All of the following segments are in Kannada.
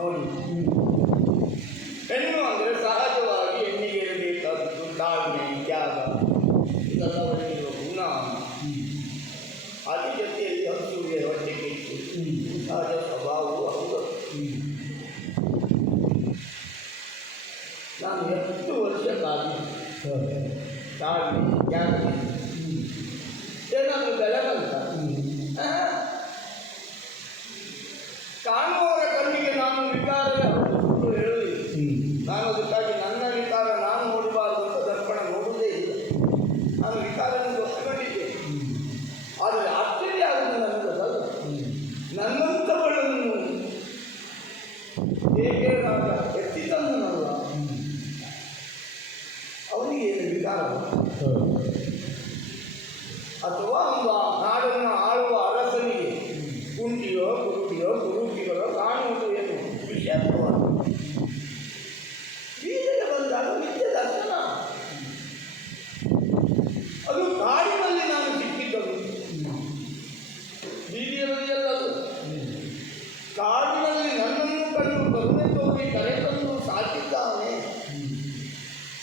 ನೋಡಿ, ಹೆಣ್ಣು ಅಂದರೆ ಸಹಜವಾಗಿ ಹೆಣ್ಣಿಗೆ ಇರಬೇಕಾದದ್ದು ತಾಳ್ಮೆ, ತ್ಯಾಗ, ಇದೆಲ್ಲವಲ್ಲಿರುವ ಗುಣ. ಅದ್ರ ಜೊತೆಯಲ್ಲಿ ಹಸುವಿಗೆ ಹೊಟ್ಟೆ ಕಿತ್ತು ಸಹಜ ಸ್ವಭಾವವು ಹೌದು. ನಾನು 10 ವರ್ಷ ತಾಳ್ಮೆ, ತ್ಯಾಗ ಏನಾದರೂ ಬೆಲೆ ಬಂತ? ಕಾಣುವವರ ಕಣ್ಣಿಗೆ ನಾನು ವಿಕಾರದ ಹೇಳುವುದಿಲ್ಲ. ನಾನು ಅದಕ್ಕಾಗಿ ನನ್ನ ವಿಕಾರ ನಾನು ನೋಡಬಾರದು ಅಂತ ದರ್ಪಣ ನೋಡುವುದೇ ಇಲ್ಲ. ನಾನು ವಿಕಾರದಿಂದ ಹೊಸಗೊಂಡಿದ್ದೇನೆ. ಆದರೆ ಆಶ್ಚರ್ಯ ಆಗುವುದು ನನಗಲ್ಲ, ನನ್ನಂಥವಳನ್ನು ಹೇಗೆ ಎತ್ತಿತಂದನಲ್ಲ ಅವನಿಗೆ ಏನು ವಿಕಾರ? ಅಥವಾ ಒಂದು ನಾಡನ್ನು ಆಳುವ ಅರಸನಿಗೆ ಕುಂಟಿಯೋ ಕುರುಡಿಯೋ ಕುರುಕಿಗಳೋ ಕಾಣುವುದು ಏನು ವಿಷಯತ್ವ? ಬೀದಿಗೆ ಬಂದಾಗ ನಿತ್ಯ ದರ್ಶನ. ಅದು ಕಾಡಿನಲ್ಲಿ ನಾನು ಸಿಕ್ಕಿದ್ದದು, ಬೀದಿಯಲ್ಲದು. ಕಾಡಿನಲ್ಲಿ ನನ್ನನ್ನು ಕಂಡು ಕರುಣೆ ತೋರಿ ಕರೆತಂದು ಸಾಕಿದ್ದಾನೆ.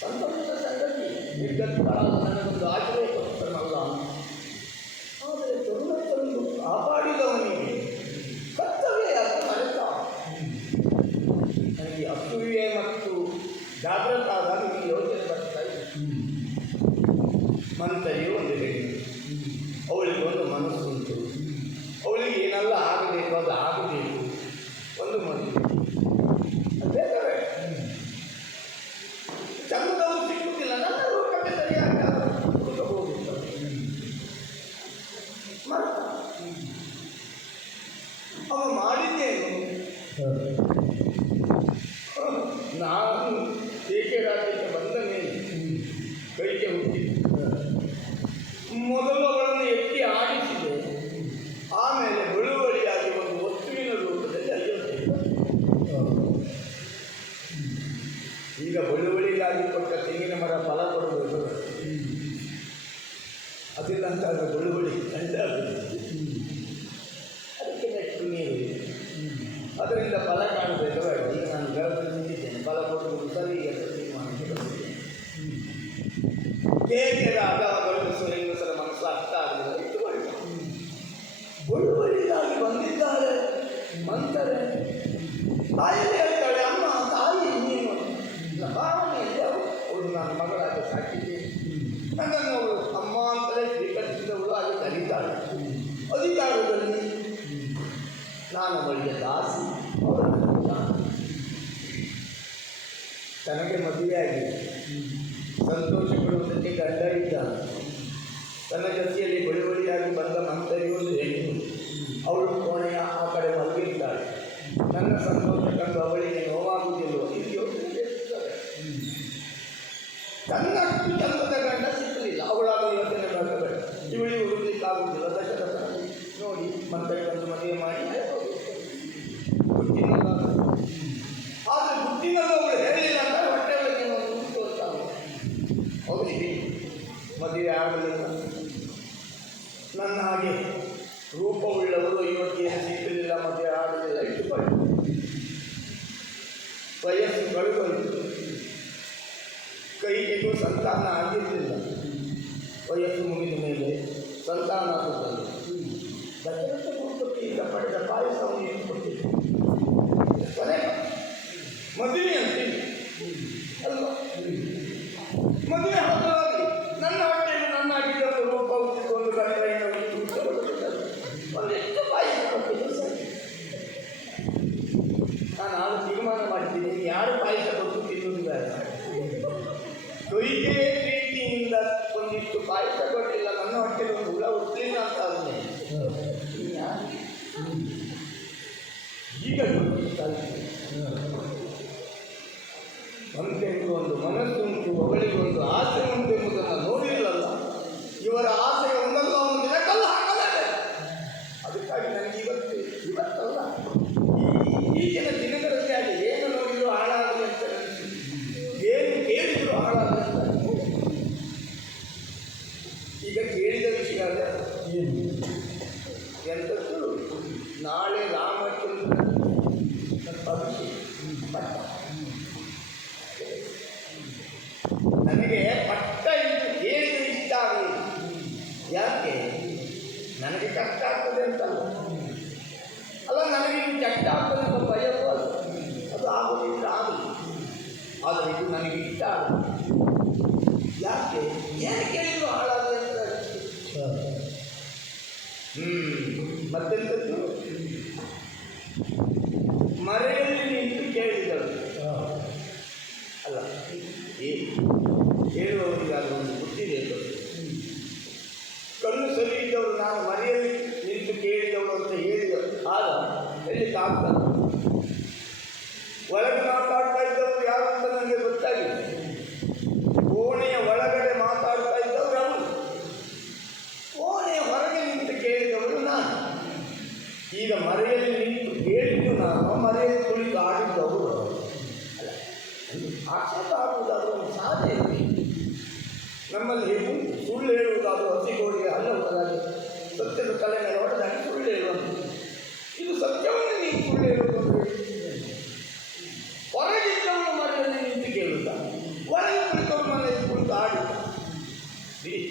ಸಂತೋಷದ ಸಂಗತಿ. ನಿರ್ಗತಿಗಳಾದ ನನಗೊಂದು ಆಶ್ರಯ ಕೊಟ್ಟನಲ್ಲ. ಆದರೆ ಕರುಣೆ ತಂದು ಕಾಪಾಡಿದವನಿಗೆ ಕರ್ತವ್ಯ ಯಾಕೆ ಮರೆತ? ನನಗೆ ಅಸೂಯೆ ಮತ್ತು ಜಾಗೃತ ಆದಾಗ ಈ ಯೋಚನೆ ಬರ್ತಾ ಇದೆ. ಮಂತರಿಯು ಒಂದು ಹೆಣ್ಣು, ಅವಳಿಗೆ ಒಂದು ಮನಸ್ಸುಂಟು. ಅವಳಿಗೆ ಏನೆಲ್ಲ ಆಗಬೇಕು ಅದು ಆಗಬೇಕು. ಒಂದು ಮದುವೆ ಬೇಕವೇ? ಚಂದವು ಸಿಕ್ಕುತ್ತಿಲ್ಲ. ನನ್ನ ರೂಪಕ್ಕೆ ಸರಿಯಾಗಿ ಹುಡುಕಬಹುದಿತ್ತು. ಅವ ಮಾಡಿದ್ದೇನು? ನಾನು ಏಕೆ ರಾಜ್ಯಕ್ಕೆ ಬಂದ ಮೇಲೆ ಕೈಗೆ ಹುಟ್ಟಿದ್ದೆ. ಮೊದಲು ಅವಳನ್ನು ಎತ್ತಿ ಆಡಿಸಿದೆ. ಆಮೇಲೆ ಬಳುವಳಿಯಾಗಿ ಒಂದು ವಸ್ತುವಿನ ರೂಪದಲ್ಲಿ ಅಯ್ಯೋತಿದ್ದ. ಈಗ ಬಳುವಳಿಗಾಗಿ ಕೊಟ್ಟ ತೆಂಗಿನ ಮರ ಫಲ ಕೊಡಬೇಕು. ಅದಿಲ್ಲ ಅಂತಾಗ ಬಳುವಳಿ ಕಂಡಾಗುತ್ತೆ. ಅದಕ್ಕೆ ನೆಟ್ಟು ನೀರು ಅದರಿಂದ ಫಲ ಕಾಣಬೇಕು. ಈಗ ನಾನು ಗರ್ಭದಲ್ಲಿ ನಿಂತಿದ್ದೇನೆ, ಫಲ ಕೊಟ್ಟು ಸರಿ ಹೇಗೆ ಆದ ಹೆಂಗಸರ ಮನಸ್ಸು ಅರ್ಥ ಆಗಲಿಲ್ಲ. ಇಟ್ಟುಕೊಳ್ಳಿ, ಬಳುವಳಿಗಾಗಿ ಬಂದಿದ್ದಾರೆ ಮಂತಾರೆ. ತಾಯಿಯಲ್ಲಿ ಹೇಳ್ತಾಳೆ, ಅಮ್ಮ ತಾಯಿ ನೀನು ಭಾವನೆಯಲ್ಲಿ ಅವಳು ನಾನು ಮಗಳಾಗಿ ಸಾಕಿದ್ದೇನೆ. ನನ್ನನ್ನು ಅವಳು ಅಮ್ಮ ಅಂತಲೇ ಸ್ವೀಕರಿಸಿದವಳು ಆಗಿ ಕರೀತಾಳೆ. ಅಧಿಕಾರದಲ್ಲಿ ನಾನು ಅವಳಿಗೆ ದಾಸಿ. ತನಗೆ ಮದುವೆಯಾಗಿದೆ, ಸಂತೋಷ ಪಡುವುದಕ್ಕೆ ಗಂಡ ಇದ್ದಾನೆ. ತನ್ನ ಜೊತೆಯಲ್ಲಿ ಬಳುವಳಿಯಾಗಿ ಬಂದ ಮಂತರಿ ಒಂದು ಹೆಣ್ಣು. ಅವಳು ಕೋಣೆಯ ಆ ಕಡೆ ಮಲಗಿರ್ತಾಳೆ. ನನ್ನ ಸಂತೋಷ ಕಂಡು ಅವಳಿಗೆ ನೋವಾಗುವುದಿಲ್ಲ. ಇದು ಯೋಚನೆ ಬೇಕಿದ್ದಾರೆ. ತನ್ನಷ್ಟು ಚಂದದ ಗಂಡ ಸಿಕ್ಕಲಿಲ್ಲ. ಅವಳಾಗ ಯೋಚನೆ ಬರ್ತದೆ, ಇವಳಿ ಹುಡುಕ್ಲಿಕ್ಕಾಗುವುದಿಲ್ಲ. ದಶರಥ ನೋಡಿ ಮಂತರಿ ಒಂದು ಮದುವೆ ಮಾಡಿ ಹುಟ್ಟಿನಲ್ಲ. ಆದರೆ ಹುಟ್ಟಿನಲ್ಲ ಅವಳು ಹೇಳಿಲ್ಲ ಅಂತ ಹೊಟ್ಟೆ ಬಗ್ಗೆ ಒಂದು ತೋರ್ತಾವೆ. ಅವಳಿಗೆ ಮದುವೆ ಆಗಲಿಲ್ಲ. ನನ್ನ ಹಾಗೆ ರೂಪವುಳ್ಳವರು ಯುವತಿಯನ್ನು ಸಿಕ್ಕಲಿಲ್ಲ, ಮದುವೆ ಆಗಲಿಲ್ಲ. ಇಟ್ಟುಕೊಳ್ಳಿ, ವಯಸ್ಸು ಕಳೆದೋಯಿತು. ಕೈಗೆಗೂ ಸಂತಾನ ಆಗಿರಲಿಲ್ಲ. ವಯಸ್ಸು ಮುಗಿದ ಮೇಲೆ ಸಂತಾನ ಆಗುತ್ತದೆ. ದಶರಥ ಭೂಪತಿಯಿಂದ ಪಡೆದ ಪಾಯಸವನ್ನು ಇಟ್ಟುಕೊಟ್ಟಿದ್ದೆ. ಕೊನೆ ಮದುವೆ ಅಂತೀನಿ ಅಲ್ವಾ? ಮದುವೆ ಹಬ್ಬವಾಗಿ ನನ್ನ ಹೊಟ್ಟೆಯನ್ನು ನನ್ನ ಆಗಿದ್ದ ರೂಪ ಹುಟ್ಟಿಕೊಂಡು ಗಂಟೆಯನ್ನು ಒಂದೆಷ್ಟು ಪಾಯಸ ಕೊಟ್ಟಿದ್ದು ಸರಿ. ನಾನು ತೀರ್ಮಾನ ಮಾಡಿದ್ದೀನಿ, ಯಾರು ಪಾಯಸ ಕೊಟ್ಟು ತಿನ್ನುವುದು ಬೇಡ. ಕೊಯ್ಗೆ ಪ್ರೀತಿಯಿಂದ ಒಂದಿಷ್ಟು ಪಾಯಸ ಕೊಟ್ಟಿಲ್ಲ, ನನ್ನ ಹೊಟ್ಟೆಗೆ ಒಂದು ಹುಳ ಹುಟ್ಟಲಿಲ್ಲ ಅಂತ ಆದ್ಮೇಲೆ ಈಗ ಪಟ್ಟ. ನನಗೆ ಪಟ್ಟ ಇದು ಕೇಳಿದ್ರೆ ಇಷ್ಟ ಆಗಲಿಲ್ಲ. ಯಾಕೆ? ನನಗೆ ಕಷ್ಟ ಆಗ್ತದೆ ಅಂತಲ್ಲ, ಅಲ್ಲ ನನಗೆ ಇದು ಕಷ್ಟ ಆಗ್ತದೆ ಅಂತ ಭಯವೂ ಅಲ್ಲ, ಅದು ಆಗೋದಿಲ್ಲ ಆಗಲಿ. ಆದರೆ ಇದು ನನಗೆ ಇಷ್ಟ ಆಗುತ್ತೆ. ಯಾಕೆ? ಏನು ಕೇಳಿದ್ರು ಹಾಳಾಗಲಿ ಅಂತ. ಮತ್ತೆಂಥದ್ದು? ಮರೆಯಲ್ಲಿ ನಿಂತು ಕೇಳಿದರು. ಅಲ್ಲ, ಹೇಳುವವರಿಗಾದ ಒಂದು ಬುದ್ಧಿದೆ. ಕಣ್ಣು ಸರಿ ಇದ್ದವರು ನಾನು ಮರೆಯಲ್ಲಿ ನಿಂತು ಕೇಳಿದವರು ಅಂತ ಹೇಳಿದರು. ಆಗ ಎಲ್ಲಿ ಆಗ್ತದೆ? ಒಳಗೆ ಮಾತಾಡ್ತಾ ಇದ್ದವರು ಯಾರು ಅಂತ ನನಗೆ ಗೊತ್ತಾಗಿದೆ. ಕೋಣೆಯ ಒಳಗಡೆ ಮಾತಾಡ್ತಾ ಇದ್ದವರು ಅವರು, ಕೋಣೆಯ ಹೊರಗೆ ನಿಂತು ಕೇಳಿದವರು ನಾನು. ಈಗ ಮರೆಯಲ್ಲಿ ನಿಂತು ಕೇಳಿದ್ದು ನಾನು, ಮರೆಯಲ್ಲಿ ಕುಳಿತು ಆಡಿದ್ದವರು. ಅಲ್ಲ, ಆಕ್ಷೇಪ ಆಡುವುದಾದ್ರೂ ಒಂದು ಸಾಧ್ಯ ಇದೆ. ನಮ್ಮಲ್ಲಿ ಸುಳ್ಳು ಹೇಳುವುದಾದರೂ ಹಸಿಗೋಡಿಗೆ ಅಲ್ಲ ಹೋದಾಗೆ ಸತ್ಯದ ತಲೆ ಮೇಲೆ ಹೊಡೆದಾಗಿ ಸುಳ್ಳು ಹೇಳುವಂಥ. ಇದು ಸತ್ಯವನ್ನು ನೀವು ಸುಳ್ಳು ಹೇಳುವುದು ಹೊರಗಿದ್ದವನು ಮನೆಯಲ್ಲಿ ನಿಂತು ಕೇಳುತ್ತಾ, ಒಳಗೆ ಕುಳಿತವನು ಮನೆಯಲ್ಲಿ ಕುಳಿತು ಆಡುತ್ತ. ಬಿಡಿ,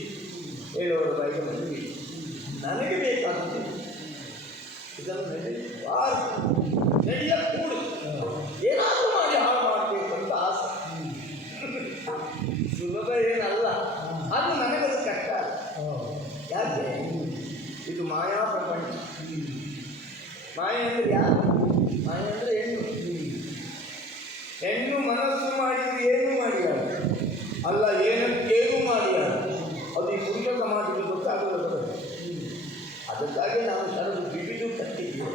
ಹೇಳುವವರ ಬಾಯಿಗೆ ಬಂದು ನನಗೆ ಬೇಕಾಗುತ್ತೆ ಇದನ್ನು ನಡೆಯக்கூಡು, ಏನಾದರೂ ಮಾಡಿ ಹಾಳು ಮಾಡಬೇಕಂತ ಆಸೆ. ಸುಲಭ ಏನಲ್ಲ, ಅದು ನನಗದು ಕಷ್ಟ. ಯಾಕೆ? ಇದು ಮಾಯಾ ಪ್ರಪಂಚ. ಮಾಯೆ ಅಂದರೆ ಯಾರು? ಮಾಯೆ ಅಂದರೆ ಹೆಣ್ಣು. ಹೆಣ್ಣು ಮನಸ್ಸು ಮಾಡಿದರೆ ಏನು ಮಾಡಿಯಾರ ಅಲ್ಲ, ಏನಕ್ಕೇನು ಮಾಡಿಯಾರ. ಅದು ಈ ಪುರುಷ ಸಮಾಜಕ್ಕೆ ಗೊತ್ತಾಗಬೇಕು. ಅದಕ್ಕಾಗಿ ನಾವು ಸರದು ಬಿಗಿದು ಕಟ್ಟಿದ್ದೀವಿ.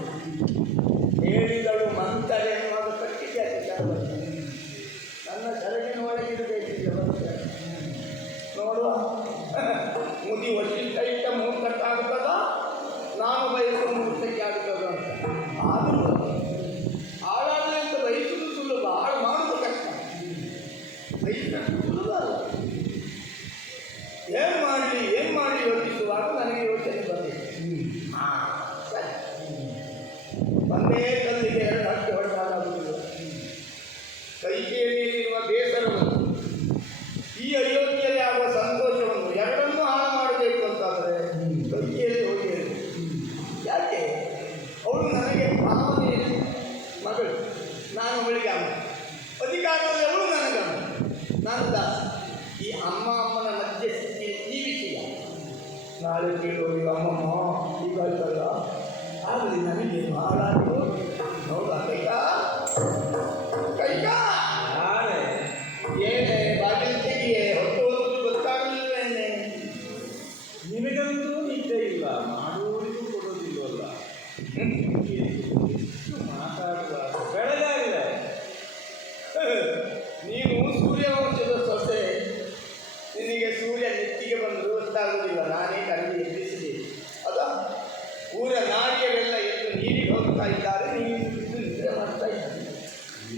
ಹೇಳಿಗಳು ಮಂತರೆ ಎನ್ನುವಾಗ ಕಟ್ಟಿದ್ದೆ. ಅದು ಸರಬ ನನ್ನ ಸರಗಿನ ಒಳಗಿಡಬೇಕಿದೆ. ನೋಡುವ, ಮುದಿ ವಶಿಷ್ಠ ಮೂರ್ತಕ್ಕಾಗುತ್ತದ, ನಾನು ಬಯಸುವ ಮೂರ್ತಕ್ಕೆ ಆಗುತ್ತದ ಅಂತ. ಆದರೂ ಹಾಳಾಗಲಿ ಅಂತ ಬಯಸುವುದು ಸುಲಭ, ಹಾಳು ಮಾಡುವುದು ಕಷ್ಟ. ಬಯಸಿದಷ್ಟು ಸುಲಭ ಅಲ್ಲ. ಏನು ಮಾಡಿ ಯೋಚಿಸುವಾಗ ನನಗೆ ಯೋಚನೆ ಬಂದಿದೆ. ಒಂದೇ ಕಲ್ಲಿಗೆ ಎರಡು ಹಕ್ಕಿ ಹೊಡೆದಾಗುವುದಿಲ್ಲ. ಕೈಕೇರಿಯಲ್ಲಿರುವ ಬೇಸರವನ್ನು, ಈ ಅಯೋಧ್ಯೆಯಲ್ಲಿ ಆಗುವ ಸಂತೋಷವನ್ನು ಎರಡನ್ನೂ ಹಾಳು ಮಾಡಬೇಕು ಅಂತಾದರೆ ಕೈಕೇರಿ ಹೋಗಿ ಹೇಳಿ. ಯಾಕೆ? ಅವಳು ನನಗೆ ಭಾವನೆ ಮಗಳು, ನಾನು ಅವಳಿಗೆ ಅಮ್ಮ. ಅಧಿಕಾರದಲ್ಲಿ ಅವಳು ನನಗಮ್ಮ, ನಾನು ದಾಸ. ಈ ಅಮ್ಮನ ಮಧ್ಯೆ ಸ್ಥಿತಿ ಈ ವಿಷಯ ನಾಳೆ ಕೇಳೋರಿಗೆ ಅಮ್ಮಮ್ಮ ಹೀಗಾಯ್ತಲ್ಲ, ಆಗಲಿ ನನಗೆ ಹಾಳಾಗಿ ನೋಡ ನಾಳೆ ಏನೇ ಬಾಗಿಲು ತೆಗಿಯೇ ಹೊತ್ತು ಹೊತ್ತು ಗೊತ್ತಾಗಲಿಲ್ವೇನೆ? ನಿನಗಂತೂ ನಿದ್ದೆ ಇಲ್ಲ, ಮಾಡುವವರಿಗೂ ಕೊಡೋದಿಲ್ವಲ್ಲ. ಎಷ್ಟು ಮಾತಾಡುವಾಗ ಬೆಳಗಾಗಿದೆ. ನೀನು ಸೂರ್ಯವಂಶದ ಸೊಸೆ, ನಿನಗೆ ಸೂರ್ಯ ನೆತ್ತಿಗೆ ಬಂದರೂ ಗೊತ್ತಾಗುವುದಿಲ್ಲ. ನಾನೇ ಕರೆದು ಎಬ್ಬಿಸಿದೆ. ಅದ ಊರ ನಾಡಿಯವೆಲ್ಲ ಎದ್ದು ನೀರಿಗೆ ಹೋಗ್ತಾ ಇದ್ದಾರೆ, ನೀವು ಬಿದ್ದು ನಿದ್ರೆ ಮಾಡ್ತಾ ಇದ್ದೀರಿ.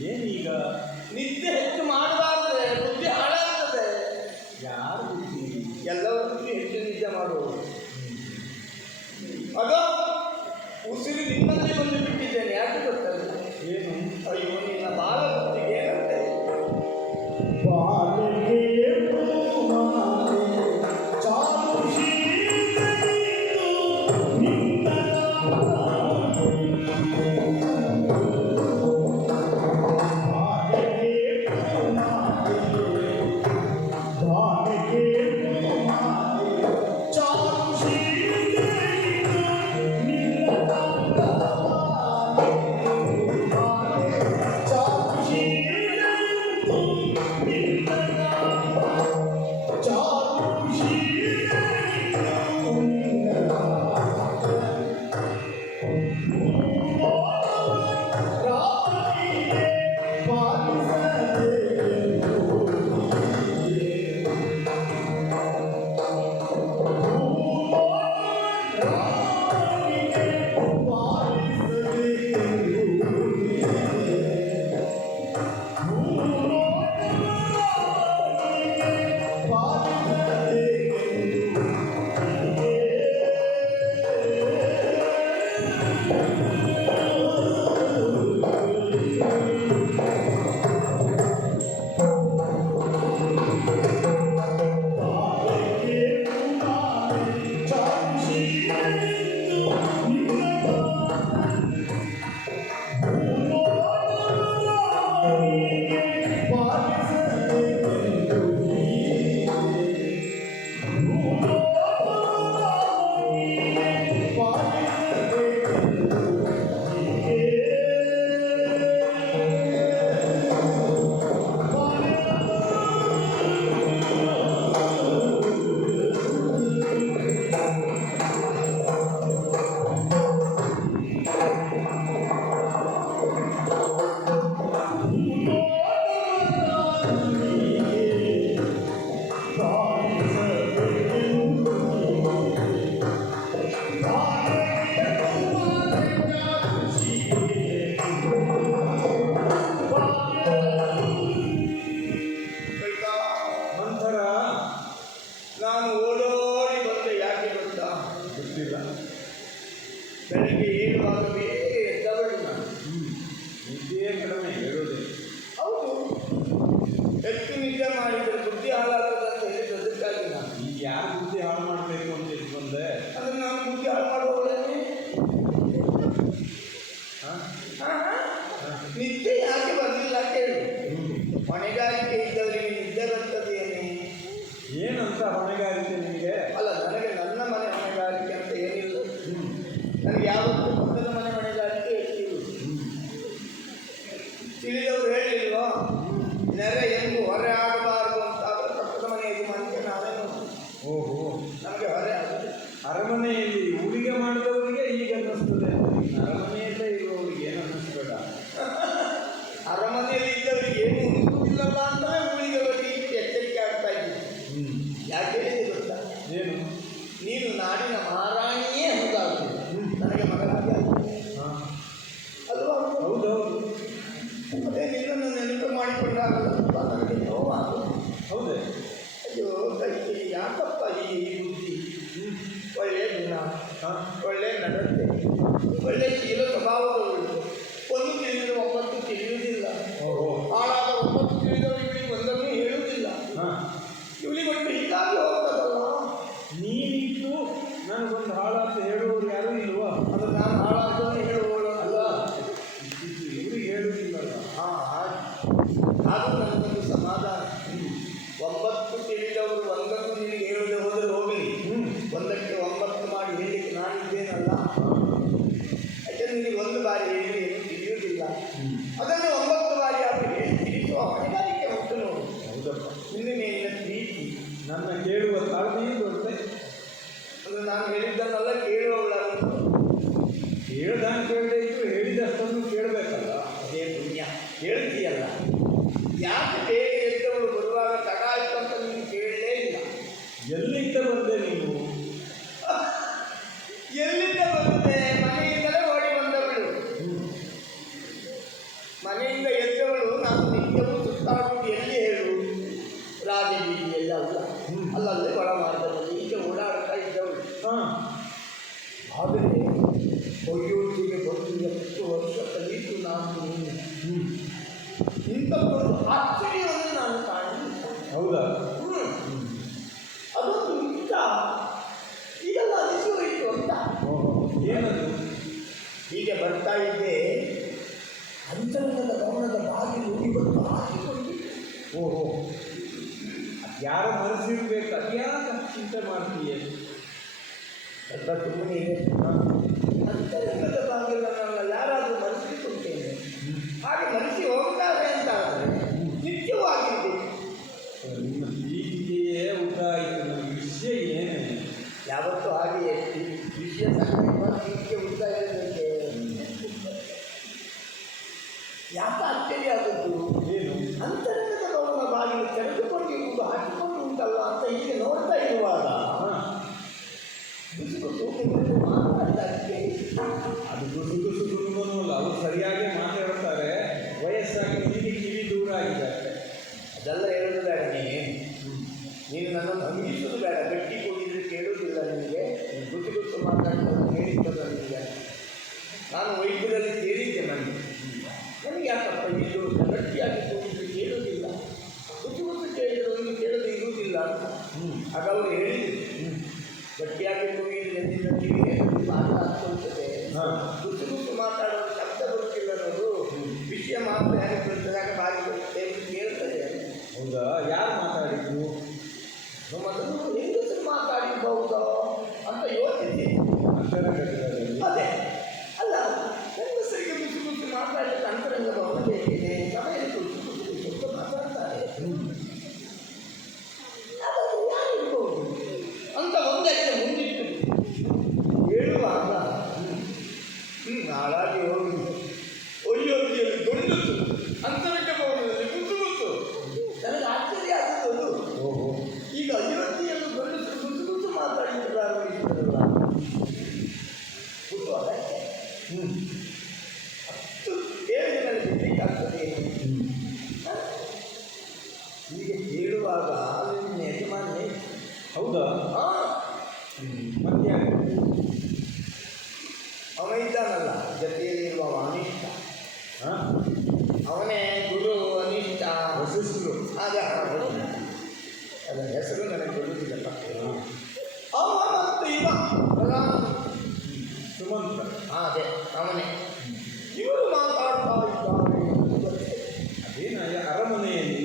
ಏನೀಗ? ನಿದ್ದೆ ಹೆಚ್ಚು ಮಾಡಬಾರ್ದೆ, ಬುದ್ಧಿ ಹಾಳಾಗ್ತದೆ. ಯಾರು ಬುದ್ಧಿ? ಎಲ್ಲರ ಬುದ್ಧಿ ಹೆಚ್ಚು ನಿದ್ದೆ ಮಾಡುವುದು. ಅದ ಉಸಿರು ನಿಮ್ಮಲ್ಲಿ ಬಂದು ಬಿಟ್ಟಿದ್ದೇನೆ. ಯಾಕೆ ಗೊತ್ತಲ್ಲ? ಏನು? ಅಯ್ಯೋ, ನಿನ್ನ ಬಾಲ ಬುದ್ಧಿಗೆ ಏನಂತೆ? ಹೊಣೆಗಾರಿಕೆ ಇದ್ದವರಿಗೆ ನಿದ್ದೆ ಬರ್ತದೇನೆ? ಏನಂತ ಹೊಣೆಗಾರಿಕೆ ನಿಮಗೆ? ಅಲ್ಲ, ನನಗೆ ನನ್ನ ಮನೆ ಹೊಣೆಗಾರಿಕೆ ಅಂತ ಏನಿಲ್ಲ. ನನಗೆ ಯಾವತ್ತೂ ಪಕ್ಕದ ಮನೆ ಹೊಣೆಗಾರಿಕೆ ಇರುವುದು. ತಿಳಿದವರು ಹೇಳಿಲ್ವಾ, ನೆರೆ ಎಂದು ಹೊರೆ ಆಗಬಾರದು ಅಂತ ಪಕ್ಕದ ಮನೆ ಯಜಮಾನಿಗೆ ನಾವೇನು ಓಹೋ, ನಮಗೆ ಹೊರೆ ಆಗುತ್ತೆ. ಅರಮನೆಯಲ್ಲಿ ಊರಿಗೆ ಮಾಡಿದವರಿಗೆ ಈಗ ಅನ್ನಿಸ್ತದೆ, ಅರಮನೆಯಲ್ಲೇ ಇರುವವರಿಗೆ ಏನು ಅನ್ನಿಸ್ಬೇಡ. ಅರಮನೆಯಲ್ಲಿ ಇದ್ದವರಿಗೆ ಏನು ಉಳಿಸುವುದಿಲ್ಲಲ್ಲ ಅಂತಲೇ ಊರಿಗೆ ಹೋಗಿ ಎಚ್ಚರಿಕೆ ಆಗ್ತಾ ಇದ್ದೀನಿ. ಯಾಕೆ ಹೇಳಿದೆ ಗೊತ್ತಾ? ಏನು? ನೀನು ನಾಡಿನ ಮಹಾರಾಣಿಯೇ ಹೌದಾಗುತ್ತದೆ, ನನಗೆ ಮಗನಾಗಿ ಆಗ್ತದೆ ಅಲ್ವಾ? ಹೌದೌದು. ಅದೇ ನಿನ್ನನ್ನು ನೆನಪು ಮಾಡಿಕೊಂಡಾಗಲ್ಲ ನನಗೆ ನೋವಾಗುವುದು. ಹೌದೇ? ಅಯ್ಯೋ ಕೈಗೆ ಯಾಕಪ್ಪ ಈ ಬುದ್ಧಿ, ಒಳ್ಳೆಯ ಗುಣ, ಒಳ್ಳೆಯ ನಡತೆ, ಒಳ್ಳೆಯ ಶೀಲ ಸ್ವಭಾವಗಳು, ಒಂದು ತಿಳಿದರೆ ಒಂಬತ್ತು ತಿಳಿಯುವುದಿಲ್ಲ, ಹಾಳಾದ ಒಂಬತ್ತು ತಿಳಿದವರು ಇವಳಿಗೆ ಒಂದನ್ನು ಹೇಳುವುದಿಲ್ಲ. ಇವಳಿಗೆ ಒಟ್ಟು ಹೀಗಾಗಿ ಹೋಗ್ತದಲ್ಲ. ನೀನಿಟ್ಟು ನನಗೊಂದು ಹಾಳಾತ ಹೇಳುವವರು ಯಾರೂ ಇಲ್ವಾ? ಅದು ನಾನು ಹಾಳಾದನ್ನು ಹೇಳುವವಳು ಅಲ್ಲ, ಇವ್ರಿಗೆ ಹೇಳುವುದಿಲ್ಲಲ್ಲ. ಅದು ನನಗೊಂದು ಸಮಾಧಾನ. ಒಂಬತ್ತು ತಿಳಿದವರು ಒಂದನ್ನು ನಿನಗೆ ಹೇಳದೆ ಹೋದರೆ ಹೋಗಲಿ, ಒಂದಕ್ಕೆ ಒಂಬತ್ತು ಮಾಡಿ ಹೇಳಲಿಕ್ಕೆ ನಾನಿದ್ದೇನಲ್ಲ. ಯಾಕೆಂದ್ರೆ ನಿನಗೆ ಒಂದು ಬಾರಿ ಹೇಳಿದ್ರೆ ಏನು ತಿಳಿಯುವುದಿಲ್ಲ, ಅದನ್ನು 9 ಬಾರಿ ಆದರೂ ಹೇಳಿ ತಿಳಿಸುವ ಹೊಣೆಗಾರಿಕೆ ಉಂಟು ನೋಡು. ಹೌದಪ್ಪ, ನಿನ್ನ ಮೇಲಿನ ಪ್ರೀತಿ, ನನ್ನ ಕೇಳುವ ತಾಳ್ಮೆಯೂ ದೊಡ್ಡದೆ. ಅಂದರೆ ನಾನು ಹೇಳಿದ್ದನ್ನೆಲ್ಲ ಕೇಳುವವಳಲ್ಲ. ಹೇಳ್ದಂಗೆ ಕೇಳದೆ ಇದ್ದು ಹೇಳಿದಷ್ಟನ್ನು ಕೇಳಬೇಕಲ್ಲ. ಅದೇ ಪುಣ್ಯ. ಹೇಳ್ತೀಯಲ್ಲ, ಯಾಕೆ ಬೇಗ ಎದ್ದವಳು ಬರುವಾಗ ತಡ ಆಯ್ತು ಅಂತ ನೀನು ಕೇಳಲೇ ಇಲ್ಲ. ಎಲ್ಲಿಂದ ಬಂದೆ ನೀನು? ಎಲ್ಲಿಂದ ಬಂದೆ? ಮನೆಯಿಂದಲೇ ಓಡಿ ಬಂದವಳು. ಮನೆಯಿಂದ ಎದ್ದವಳು ನಾನು ನಿತ್ಯವೂ ಸುತ್ತಾಡುವುದು ಎಲ್ಲಿ ಹೇಳು? ರಾಜಬೀದಿಯಲ್ಲ ಅಲ್ಲ, ಅಲ್ಲಲ್ಲೇ ಒಳ ಮಾರ್ಗದಲ್ಲಿ ಈಗ ಓಡಾಡ್ತಾ ಇದ್ದವಳು. ಆದರೆ ಅಯೋಧ್ಯೆಗೆ ಬಂದು 10 ವರ್ಷ ಕಲಿತು ನಾನು ಇಂಥದ್ದೊಂದು ಆಶ್ಚರ್ಯವನ್ನು ನಾನು ಕಾಣಲಿಲ್ಲ. ಹೌದಾ? ಅದೊಂದು ಇಷ್ಟ ಈಗೆಲ್ಲ ಅನಿಸಿ ಹೋಯಿತು ಅಂತ. ಏನದು? ಹೀಗೆ ಬರ್ತಾ ಇದ್ದೆ, ಅಂತರಂಗದ ಗಮನದ ಬಾಗಿಲು ಇವತ್ತು ಹಾಕಿಕೊಂಡಿತ್ತು. ಓಹೋ, ಯಾರು ಮನಸ್ಸಿರ್ಬೇಕು, ಅದ್ಯಾಕೆ ಚಿಂತೆ ಮಾಡ್ತೀಯ? ಸ್ವಲ್ಪ ಸುಮ್ಮನೆ ಇದೆ. ಅಂತರಂಗದ ಬಾಗಿಲನ್ನೆಲ್ಲ ಯಾರಾದರೂ ಮರೆಸಿಕೊಳ್ತೇನೆ, ಹಾಗೆ ಮರೆಸಿ ಹೋಗ್ತಾರೆ ಅಂತ ಆದರೆ ನಿತ್ಯವಾಗಿರ್ಬೇಕು. ನಿಮ್ಮ ಪ್ರೀತಿಗೆಯೇ ಉದ್ದಾಯಿತು. ನನ್ನ ವಿಷಯ ಏನೇ? ಯಾವತ್ತೂ ಹಾಗೆಯೇ ವಿಷಯ ಸಂಖ್ಯೆ ಉಡ್ತಾ ಇರಬೇಕೆ? ಯಾಕೆ ಆಶ್ಚರ್ಯ ಆದದ್ದು? ಏನು? ಅಂತರಂಗದ ಗಮನ ಬಾಗಿಲು ತೆರೆದುಕೊಂಡಿರುವುದು ಹಾಕಿಕೊಂಡು ಉಂಟಲ್ಲ ಅಂತ ಹೀಗೆ ನೋಡ್ತಾ ಇರುವಾಗ ಮಾತಾಡ್ತಾರೆ. ಅದು ಗುಸು ಗುಸು ಗುರುಗನು ಅಲ್ಲ, ಅವರು ಸರಿಯಾಗಿ ಮಾತಾಡ್ತಾರೆ. ವಯಸ್ಸಾಗಿ ನಿಮಗೆ ಕಿವಿ ದೂರ ಆಗಿದ್ದಾರೆ. ಅದೆಲ್ಲ ಹೇಳೋದು ಬೇಡ. ನೀನು ನನ್ನನ್ನು ಹಂಗಿಸೋದು ಬೇಡ. ಗಟ್ಟಿ ಕೂಗಿದ್ರೆ ಕೇಳೋದಿಲ್ಲ ನಿನಗೆ. ಗುಸು ಗುಸು ಮಾತಾಡಿದ್ರೆ ಹೇಳಿದ್ದಲ್ಲ ನಿನಗೆ. ನಾನು ವೈದ್ಯರಲ್ಲಿ ಕೇಳಿದ್ದೆ, ನನಗೆ ಯಾಕಪ್ಪ ಇದು ಗಟ್ಟಿಯಾಗಿ ಕೂಗಿದ್ರೆ ಕೇಳೋದಿಲ್ಲ, ಗುಸು ಗುಸು ಕೇಳಿದ್ರೆ ಒಂದು ಕೇಳೋದು ಇರುವುದಿಲ್ಲ ಅಂತ. ಆಗ ಅವರು ಹೇಳಿದ್ರು, ಗಟ್ಟಿಯಾಗಿ ಕೂಗಿದ್ರೆ ನಿನ್ನ ಕಿವಿಗೆ ಮಾತಾಡ್ತದೆ, ಗುಸು ಗುಸು ಮಾತಾಡೋದು ಶಬ್ದ ಬರುತ್ತಿಲ್ಲ ನೋಡು, ವಿಷಯ ಮಾತ್ರ ಹೇಗೆ ಬರ್ತದಾಗ ಬಾರಿ ಬರುತ್ತೆ ಕೇಳ್ತದೆ. ಹೌದಾ? ಯಾರು ಮಾತಾಡಿದ್ದು? ಮೊದಲು ಹೆಂಗಸರು ಮಾತಾಡಿರಬಹುದೋ ಅಂತ ಯೋಚಿಸಿ. ಅದೇ ಅಲ್ಲ, ಹೆಂಗಸರಿಗೆ ಗುಸು ಗುಸು ಮಾತಾಡಲಿಕ್ಕೆ ಅಂತರಂಗ ಭವನ ಬೇಕಿದೆ. ಸಮಯ ಗುಸು ಗುಸು ಗುಸು ಮಾತಾಡ್ತಾರೆ. ಅದನ್ನು ಯಾರಿರ್ಬೋದು ಅಂತ ಒಂದಕ್ಕೆ ಮುಂದಿಟ್ಟು ಹೇಳುವಾಗ ಹಾಳಾಗಿ ಹೋಗಿ ಅಯೋಧ್ಯೆಯಲ್ಲಿ ಗಂಡಸು ಅಂತರಂಗ ಭವನದಲ್ಲಿ ಗುಸು ಗುಸು. ನನಗೆ ಆಶ್ಚರ್ಯ ಆದದ್ದು. ಈಗ ಅಯೋಧ್ಯೆಯನ್ನು ಗಂಡಸರು ಗುಸು ಗುಸು ಮಾತಾಡಿದ್ದು ಪ್ರಾರಂಭಿಸಿದ್ರಲ್ಲ, ಅದಕ್ಕೆ 10 ದಿನದಲ್ಲಿ ಬಿಡ್ಲಿಕ್ಕಾಗ್ತದೆ. ಹೀಗೆ ಕೇಳುವಾಗ ಅಲ್ಲಿನ ಯಜಮಾನೇ. ಹೌದಾ? ಮತ್ತೆ ಅವ ಇದ್ದಾನಲ್ಲ ಜೊತೆಯಲ್ಲಿರುವ ಅನಿಷ್ಟ, ಅವನೇ ಗುರು ಅನಿಷ್ಟ ವಸಿಷ್ಠರು. ಅದೇ ಅದರ ಹೆಸರು ನನಗೆ ಗೊತ್ತಿಲ್ಲ. ಅವ ಮತ್ತು ಇವ ಸುಮಂತ. ಅದೇ ಅವನೇ. ಇವರು ಮಾತಾಡ್ತಾ ಇದ್ದಾರೆ. ಅದೇನ ಅರಮನೆಯಲ್ಲಿ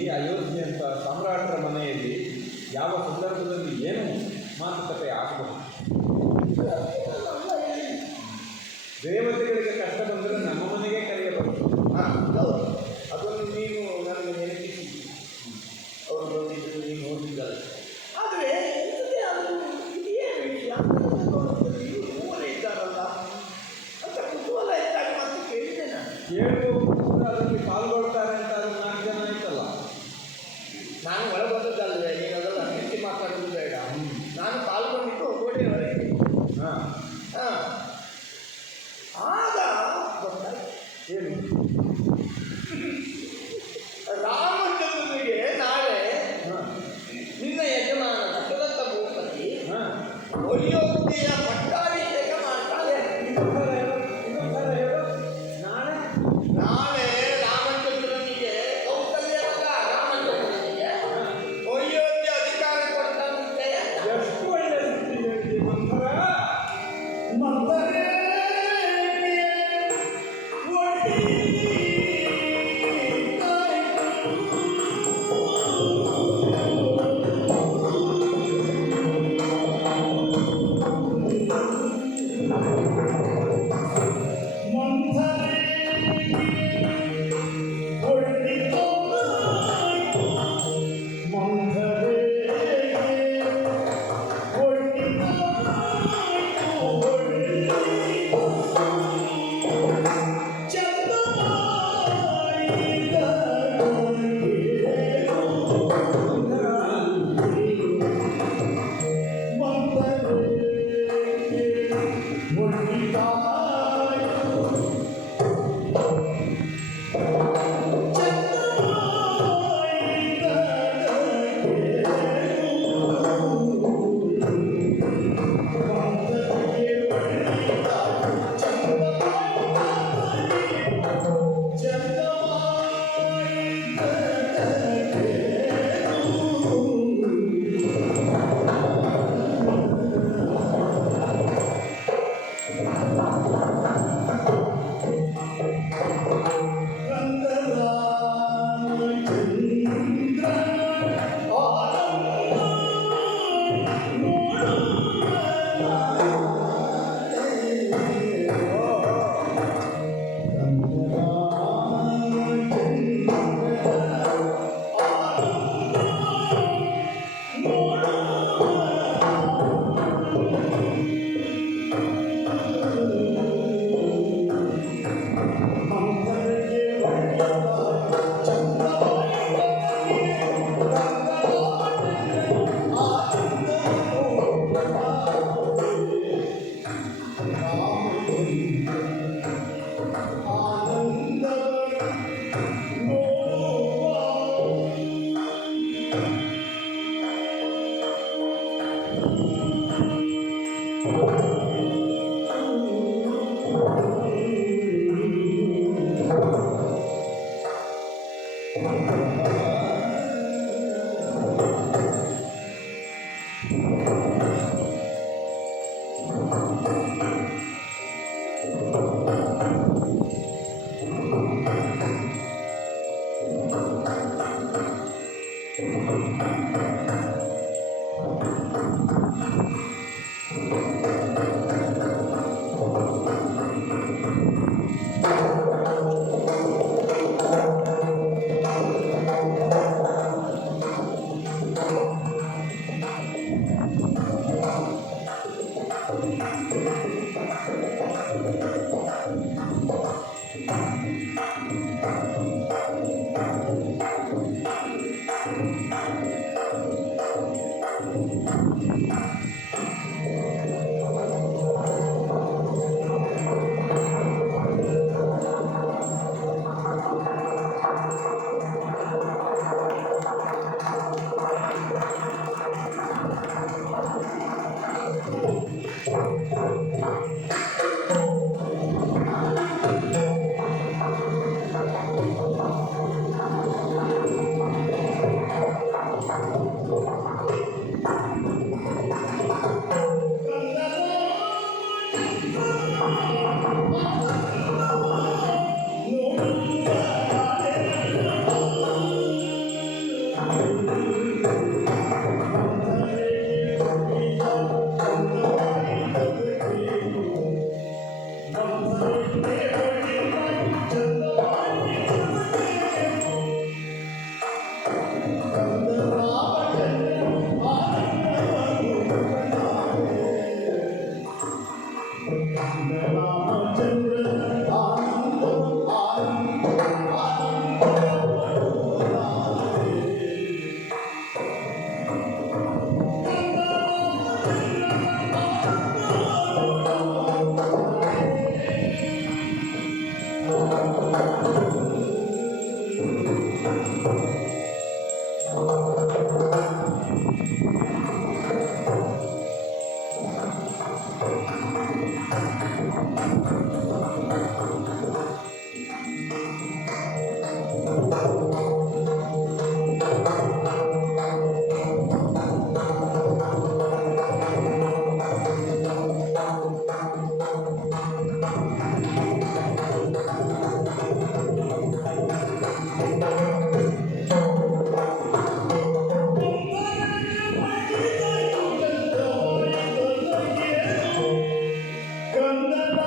ಕಂದನ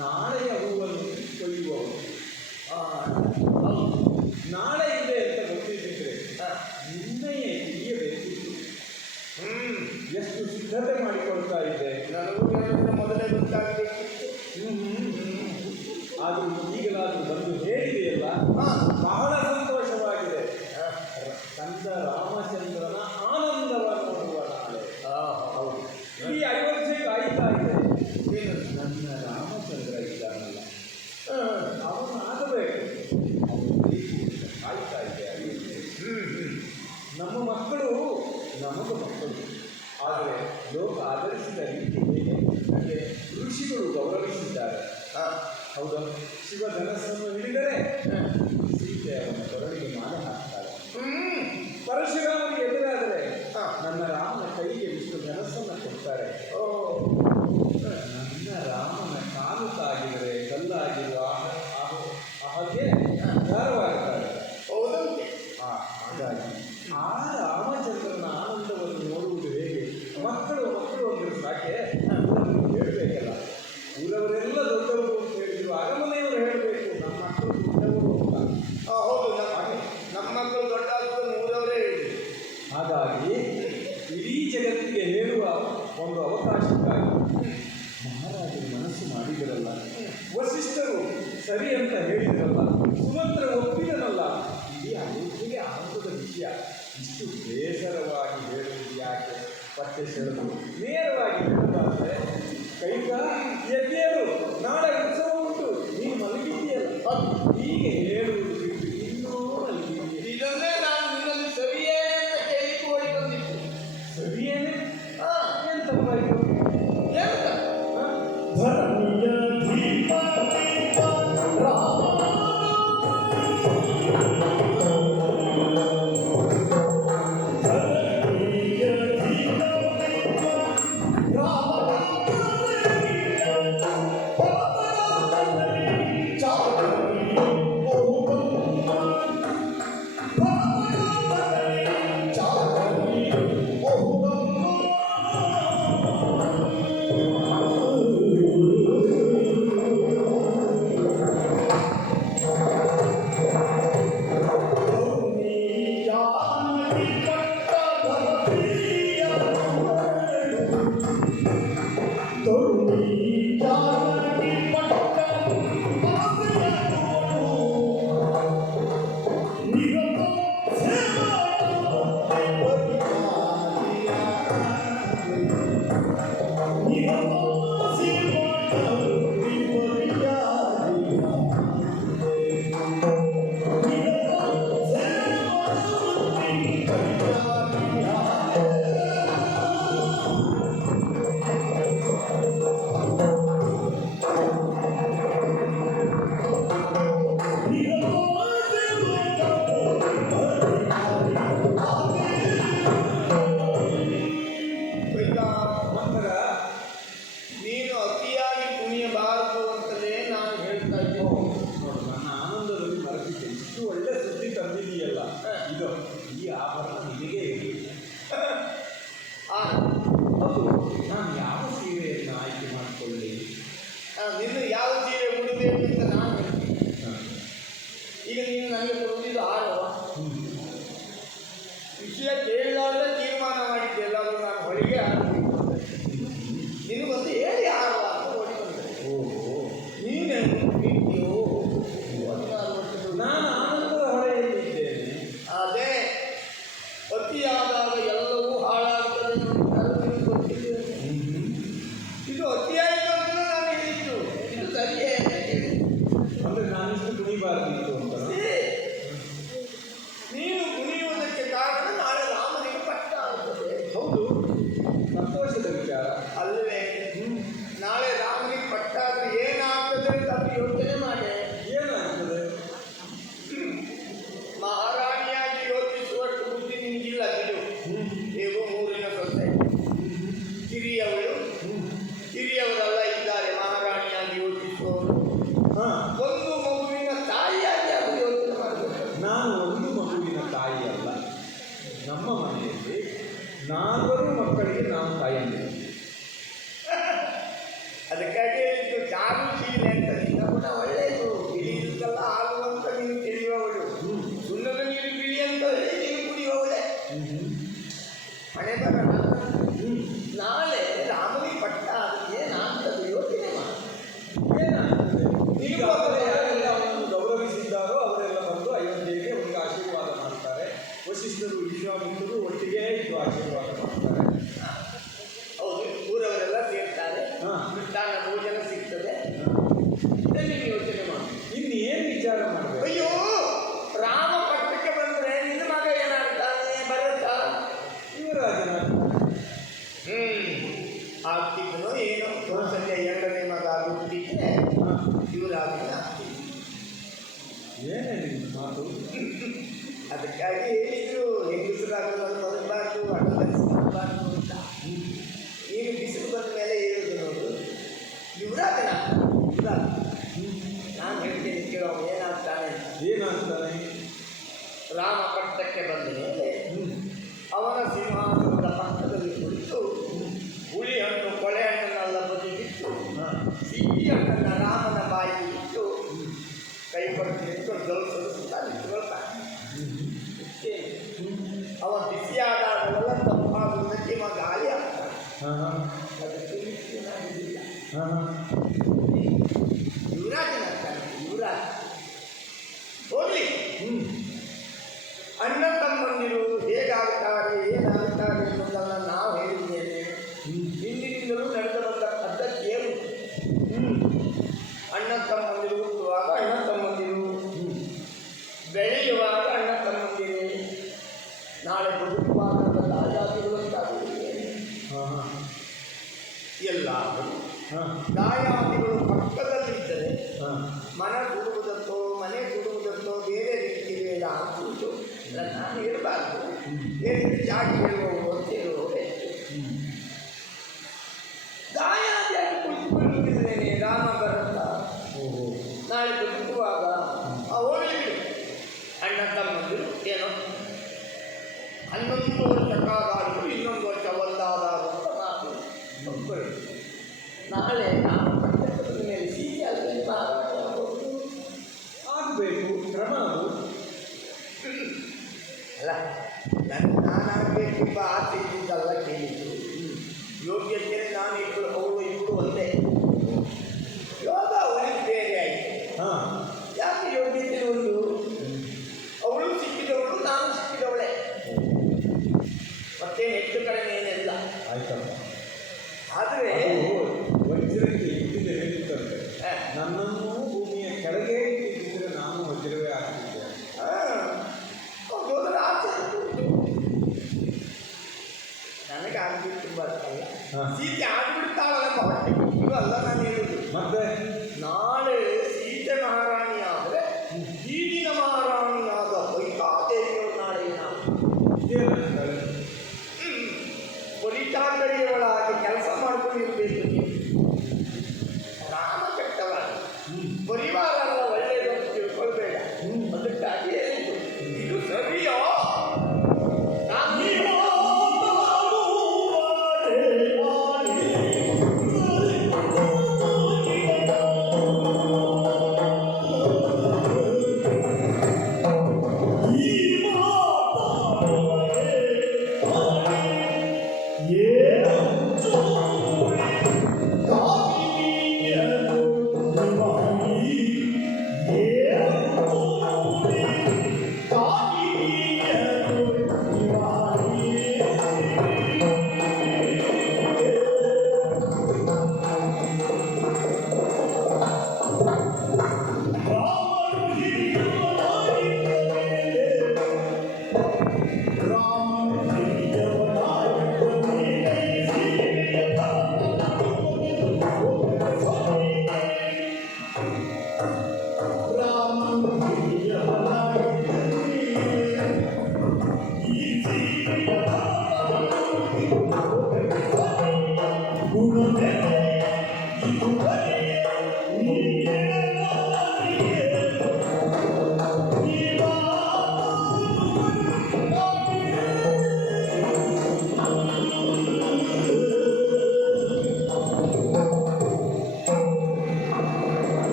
ನಾಳೆಯ ಹೂವನ್ನು ಕೊಯ್ಯುವವರು. ಆ, ಹೌದು. ನಾಳೆ ಇದೆ ಅಂತ ಗೊತ್ತಿದ್ದಿದ್ರೆ ಆ, ನಿನ್ನೆಯೇ ತಿಳಿಯಬೇಕಿತ್ತು. ಹ್ಮ್. ಎಷ್ಟು ಸಿದ್ಧತೆ ಮಾಡಿಕೊಳ್ತಾ ಇದ್ದೆ. ನನಗೂ ಏನಾದ್ರೂ ಮೊದಲೇ ಗೊತ್ತಾಗಬೇಕಿತ್ತು. ಆದರೂ ಈಗಲಾದರೂ ಬಂದು ಹೇಳಿದೆಯಲ್ಲ, ಹಾ. ಬಹಳ ಸಂತೋಷವಾಗಿದೆ. ಕಂದ ರಾಮಚಂದ್ರನ ಆನಂದವನ್ನು ನೋಡುವ ನಾಳೆ. ಆ, ಹೌದು. ಈ ಅಯೋಧ್ಯೆ ಕಾಯ್ತಾ ಇದೆ. ಏನು? ನನ್ನ ರಾಮಚಂದ್ರ ಇದ್ದಾನಲ್ಲ, ಆ, ಅವನಾಗಬೇಕು. ಅವನು ಬೇಕು ಅಂತ ಕಾಯ್ತಾ ಇದೆ ಅಯೋಧ್ಯೆ. ನಮ್ಮ ಮಕ್ಕಳು ನಮಗ ಮಕ್ಕಳು. ಆದರೆ ಲೋಕ ಆಧರಿಸಿದ ರೀತಿ ಹೇಗೆ ಅಂದರೆ ಋಷಿಗಳು ಗೌರವಿಸಿದ್ದಾರೆ. ಹೌದಾ? ಶಿವಧನಸ್ಸನ್ನು ಹಿಡಿದರೆ ಸೀತೆ ಅವನ ಕೊರಳಿಗೆ ಮಾಲೆ ಹಾಕ್ತಾಳೆ. ಪರಶುರಾಮನಿಗೆ ಎದುರಾದರೆ ನನ್ನ ರಾಮನ ಕೈಗೆ ವಿಷ್ಣು ಧನಸ್ಸನ್ನು ಕೊಡ್ತಾರೆ. ಓ, ನನ್ನ ರಾಮನ ಕಾಲು ತಾಗಿದರೆ ಕಲ್ಲಾಗಿರುವ ಹಾಗೆ ಧಾರವಾಗುತ್ತಾರೆ. ಹೌದಂತೆ. ಹಾಗಾಗಿ ಆ ರಾಮಚಂದ್ರನ ಆನಂದವನ್ನು ನೋಡುವುದು ಹೇಗೆ? ಮಕ್ಕಳು ಅಂದ್ರೆ ಸಾಕೆ ಹೇಳಬೇಕಲ್ಲ. ಊರವರೆಲ್ಲ ದೊಡ್ಡವರು ಅಂತ ಹೇಳಿದ್ರು, ಅರಮನೆಯವರು ಹೇಳಬೇಕು ನಮ್ಮ ಮಕ್ಕಳು ದೊಡ್ಡವರು ಅಂತ. ಹೌದು. ನಮ್ಮ ಮಕ್ಕಳು ದೊಡ್ಡ ಊರವರೇ ಹೇಳಿದ್ರು. ಹಾಗಾಗಿ ಇಡೀ ಜಗತ್ತಿಗೆ ಹೇಳುವ ಒಂದು ಅವಕಾಶಕ್ಕಾಗಿ ಮಹಾರಾಜರು ಮನಸ್ಸು ಮಾಡಿದರಲ್ಲ, ವಸಿಷ್ಠರು ಸರಿ ಅಂತ ಹೇಳಿದರಲ್ಲ, ಸುಮಂತ್ರ ಒಪ್ಪಿದನಲ್ಲ. ಇಡೀ ಅಯೋಧ್ಯೆಗೆ ಆನಂದದ ವಿಷಯ. ಇಷ್ಟು ಬೇಸರವಾಗಿ ಹೇಳುವುದು ಯಾಕೆ? ಪಠ್ಯ ಸೆಳೆದು ನೇರವಾಗಿ ಹೇಳುವುದಾದರೆ, ಕೈಗ ಎದ್ದೇಳು, ನಾಳೆ ಉತ್ಸವ ಉಂಟು, ನೀನು ಮಲಗಿದ್ದೀಯಲ್ಲ, ಹೀಗೆ ಹೇಳುವುದು ಬಿಟ್ಟು ಇನ್ನೂ ಮಲಗಿದ್ದೀಯ. ಇದನ್ನೇ ನಾನು ನಿನ್ನಲ್ಲಿ ಸರಿಯೇ ಅಂತ ಕೇಳಿ ಓಡಿ ಬಂದಿತ್ತು. ಸರಿಯೇನೆ? ಎಂತ ಎಂತ? ಧರಣಿಯ ದೀಪ ರಾಮ ಧರಣಿಯ ದೀಪ ರಾಮ ನೀನು ಅತಿಯಾಗಿ ಕುಣಿಯಬಾರದು ಅಂತಲೇ ನಾನು ಹೇಳ್ತಾ ಇದ್ದೀನಿ. ನೋಡು, ನನ್ನ ಆನಂದದಲ್ಲಿ ಮರೆತಿದ್ದೆ. ಇಷ್ಟು ಒಳ್ಳೆ ಸುದ್ದಿ ತಂದಿದೆಯಲ್ಲ, ಇದು ಈ ಆಭರಣ ನಿನಗೆ ಇರಲಿ. ಹೌದು, ನಾನು ಯಾವ ಸೀರೆಯನ್ನು ಆಯ್ಕೆ ಮಾಡಿಕೊಳ್ಳಿ? ನಿನ್ನ ಯಾವ ಸೀರೆ ಉಡಬೇಕು ಅಂತ ನಾನು ಹೇಳ್ತೀನಿ. ಈಗ ನೀನು ನನಗೆ ಕೊಡುತ್ತಿದ್ದು ಆರವ ವಿಷಯ ಕೇಳಿದಾಗಲೇ ತೀರ್ಮಾನ ಮಾಡಿದ್ದೆ. ಎಲ್ಲರೂ ನಾನು ಹೊರಗೆ ಆಡಬೇಕು. ನಿನಗೊಂದು ಹೇಳಿ ಆರವ ಅಂತ ಹೊಡಿ ಬಂದೆ. ಓಹೋ, ನೀನೇ ಪ್ರೀತಿಯೋ 16 ವರ್ಷಗಳು. ನಾನು ಆನಂದದ ಹೊಳೆಯಲ್ಲಿದ್ದೇನೆ. ಅದೇ ಅತಿಯಾದಾಗ ಎಲ್ಲವೂ ಹಾಳಾಗ್ತದೆ ಅಂತ ನಿನಗೆ ಗೊತ್ತಿದೆ. ಇದು ಅತಿಯಾಯಿತು ಅಂತ ನಾನು ಹೇಳಿದ್ದು. ಇದು ಸರಿಯೇ ಅಂತ ಹೇಳಿ. ಅಂದರೆ ನಾನಿಷ್ಟು ಕುಣಿಬಾರ್ದಿತ್ತು ಅಂತ. ನೀನು ಕುಣಿಯುವುದಕ್ಕೆ ಕಾರಣ ನಾಳೆ ರಾಮನಿಗೆ ಪಟ್ಟ ಆಗುತ್ತದೆ. ಹೌದು, ಸಂತೋಷದ ವಿಚಾರ ಅಲ್ಲವೇ? ನಾಳೆ ರಾಮನಿಗೆ ಪಟ್ಟಾದ್ರೆ ಏನಾಗ್ತದೆ ಅಂತ ಅದು ಯೋಚನೆ ಮಾಡಿ. ಏನಾಗ್ತದೆ? ಮಹಾರಾಣಿಯಾಗಿ ಯೋಚಿಸುವಷ್ಟು ಬುದ್ಧಿ ನಿನಗಿಲ್ಲ. ಬಿಡು. ನೀವು ಊರಿನ ಸೊಸೆ, ಹಿರಿಯವರೆಲ್ಲ ಇದ್ದಾರೆ ಮಹಾರಾಣಿಯಾಗಿ ಯೋಚಿಸುವವರು. ಒಂದು ಮಗುವಿನ ತಾಯಿಯಾಗಿ ಅದು ಯೋಚನೆ ಮಾಡಬೇಕು. ನಾನು ಒಂದು ಮಗುವಿನ ತಾಯಿ ಅಲ್ಲ. ನಮ್ಮ ಮನೆಯಲ್ಲಿ 4 ಮಕ್ಕಳಿಗೆ ನಾವು ತಾಯಿಯಂದಿರು. ಅದಕ್ಕಾಗಿ ಹೇಳಿದ್ದು ಚಾರು ಶೀಲೆ ವಿಶ್ವಾಮಿತ್ರರು ಒಟ್ಟಿಗೆ ಇದ್ದು ಆಶೀರ್ವಾದ ಮಾಡ್ತಾರೆ. ಹೌದು, ಊರವರೆಲ್ಲ ಸೇರ್ತಾರೆ, ಹಾ. ಮೃಷ್ಟಾನ್ನ ಭೋಜನ ಸಿಗ್ತದೆ. ಇದನ್ನು ಯೋಚನೆ ಮಾಡಿ. ಇನ್ನು ಏನು ವಿಚಾರ ಮಾಡಬೇಕು? ಅಯ್ಯೋ, ರಾಮ ಪಟ್ಟಕ್ಕೆ ಬಂದ್ರೆ ನಿನ್ನ ಮಗ ಏನಾಗ್ತಾನೆ? ಬರುತ್ತಾ? ಯುವರಾಜನಾಗ್ತಾನೆ. ಆಗ್ತಿದ್ದನೋ ಏನೋ. ಕೌಸಲ್ಯ ಎರಡನೇ ಮಗ ಹುಟ್ಟಿದ್ರೆ ಯುವರಾಜನ ಆಗ್ತಿದ್ದ. ಏನೇ ನಿಮ್ಮ ಮಾತು? ಅದಕ್ಕಾಗಿ ಹೇಳಿದ್ರು, ಹೆಂಗಸರಾಗುವುದು ಬರಬಾರ್ದು, ಅಡಗಲಿಸಿ ಮಾಡಬಾರ್ದು ಅಂತ. ನೀನು ಬಿಸಿಲು ಬಂದ ಮೇಲೆ ಹೇಳುದು ನೋಡು, ಯುವರಾಜನ ಯುವರಾಜ. ನಾನು ಹೇಳ್ತೇನೆ ಕೇಳೋ, ಏನಾಗ್ತಾನೆ ಅಂತ. ಏನಾಗ್ತಾನೆ? ರಾಮ ಪಟ್ಟಕ್ಕೆ ಬಂದ ಮೇಲೆ ಅವನ ಸಿಂಹಾಸನದ ಪಕ್ಕದಲ್ಲಿ ಕುಳಿತು ಹುಳಿ ಹಣ್ಣು ಕೊಳೆ ಹಣ್ಣನ್ನೆಲ್ಲ ಬದಿಗಿಟ್ಟು ಸಿಹಿ ಹಣ್ಣನ್ನು ರಾಮನ ಬಾಯಿಗೆ ಇಟ್ಟು ಕೈ ಪಟ್ಟಿಟ್ಟು ಜಲಸಲು ಸುತ್ತ ನಿಂತುಕೊಳ್ತಾನೆ. ಅವ ಬಿಸಿಯಾದಾಗಲೆಲ್ಲ ತಪ್ಪಾಗುವುದಕ್ಕೆ ಇವ ಗಾಳಿ ಆಗ್ತಾನೆ. ಅದಕ್ಕೆ ಮಿಕ್ಕಿನಾಗಿಲ್ಲ. ಯುವರಾಜನಾಗ್ತಾನೆ, ಯುವರಾಜ. ಹೋಗ್ಲಿ, ಅಣ್ಣ ತಮ್ಮಂದಿರು ಹೇಗಾಗುತ್ತಾರೆ ಏನಾಗುತ್ತಾರೆ ಎಂಬುದನ್ನು ನಾವು ಹೇಳಿದ್ದೇನೆ. ಹಿಂದಿನಿಂದಲೂ ನಡೆದು ಬಂದ ಪದ್ಧತಿ ಏನು? ಅಣ್ಣ ತಮ್ಮಂದಿರು ಹುಟ್ಟುವಾಗ ಅಣ್ಣ ತಮ್ಮಂದಿರು, ಬೆಳೆಯುವಾಗ ಅಣ್ಣ ತಮ್ಮಂದಿರು, ನಾಳೆ ಬದುಕುವಾಗ ದಾಯಾದಿಗಳು ಅಂತಾಗುವುದಿದೆ. ಎಲ್ಲ ದಾಯಾದಿಗಳು ಪಕ್ಕದಲ್ಲಿದ್ದರೆ ಮನೆ ಕೊಡುವುದಕ್ಕೋ ಮನೆ ಕೊಡುವುದಕ್ಕೋ ಬೇರೆ ರೀತಿ ಬೇಡ ಅಂತಿತ್ತು. ನಾನು ಹೇಳಬಾರ್ದು, ಹೇಳಿದ್ರೆ ಜಾಗ ಹೇಳುವವರು ಅಂತ ಹೇಳುವವರು ಹೆಚ್ಚು. ದಾಯಾದಿಯಾಗಿ ಕುಳಿತುಕೊಳ್ಳುತ್ತಿದ್ದೇನೆ, ರಾಮ ಬರುತ್ತ ನಾಳೆ ಬದುಕುವಾಗ ಹೋಗಲಿ. ಅಣ್ಣ ತಮ್ಮಂದಿರು ಏನೋ 11 ವರ್ಷ ಕಾದಾಡಿದ್ರು, ಇನ್ನೊಂದು ವರ್ಷ ಒಂದಾದಾಗ ನಾನು ಒಪ್ಕೊಳ್ಳಿ. ನಾಳೆ ನಾನು ಪಟ್ಟದ ಮೇಲೆ ಸೀರೆ ಅಲ್ಲಿ ಆಗಬೇಕು, ಕ್ರಮ ಅದು. ಅಲ್ಲ, ನಾನಾಗಬೇಕು ಎಂಬ ಆಸೆ ಇದ್ದಿದ್ದಲ್ಲ ಕೇಳಿದ್ದು. ಯೋಗ್ಯತೆ ನಾನು ಇಬ್ಬರು, ಅವಳು ಇಬ್ಬರು ಒಂದೇ. ಯೋಗ ಅವಳಿಗೆ ಬೇರೆ ಆಯಿತು. ಯಾಕೆ ಯೋಗ್ಯತೆ ಒಂದು? ಅವಳು ಸಿಕ್ಕಿದವಳು, ನಾನು ಸಿಕ್ಕಿದವಳೆ, ಮತ್ತೇನು ಹೆಚ್ಚು ಕಡಿಮೆ ಏನಿಲ್ಲ. ಆಯ್ತಪ್ಪ. ಆದರೆ ವಜ್ರಕ್ಕೆ ಇಟ್ಟಿದೆ ಹೇಳುತ್ತಂತೆ, ನನ್ನನ್ನು ಭೂಮಿಯ ಕೆಳಗೆ ಇಟ್ಟಿದ್ದರೆ ನಾನು ವಜ್ರವೇ ಆಗ್ತಿದ್ದೆ. ಹೋದರ ಆಸೆ ನನಗೆ ಆಗ್ಬಿಟ್ಟು ತುಂಬ ಅಲ್ಲ. ಸೀತೆ ಆಗ್ಬಿಡ್ತಾಳಲ್ಲ ಹೊಟ್ಟೆ ಅಲ್ಲ ನಾನು ಹೇಳುದು. ಮತ್ತೆ ನಾಳೆ ಸೀತೆ ಮಹಾರಾಣಿ ಆದರೆ ಈಗಿನ ಮಹಾರಾಣಿಯಾದ ವೈಕಾದೇವಿಯವರು ನಾಳೆ ಇದೇನಾಗ್ತಾರೆ? ಪರಿಚಾಕರಿಯವಳಾಗಿ ಕೆಲಸ ಮಾಡ್ಕೊಂಡಿರ್ಬೇಕು ನೀವು. ರಾಮ ಕೆಟ್ಟವಾಗ ಪರಿವಾರ ಎಲ್ಲ ಒಳ್ಳೆಯದು ಅಂತ ತಿಳ್ಕೊಳ್ಬೇಡ. ಅದಕ್ಕಾಗಿ ಹೇಳಿದ್ದು ಇದು ಸರಿಯೋ?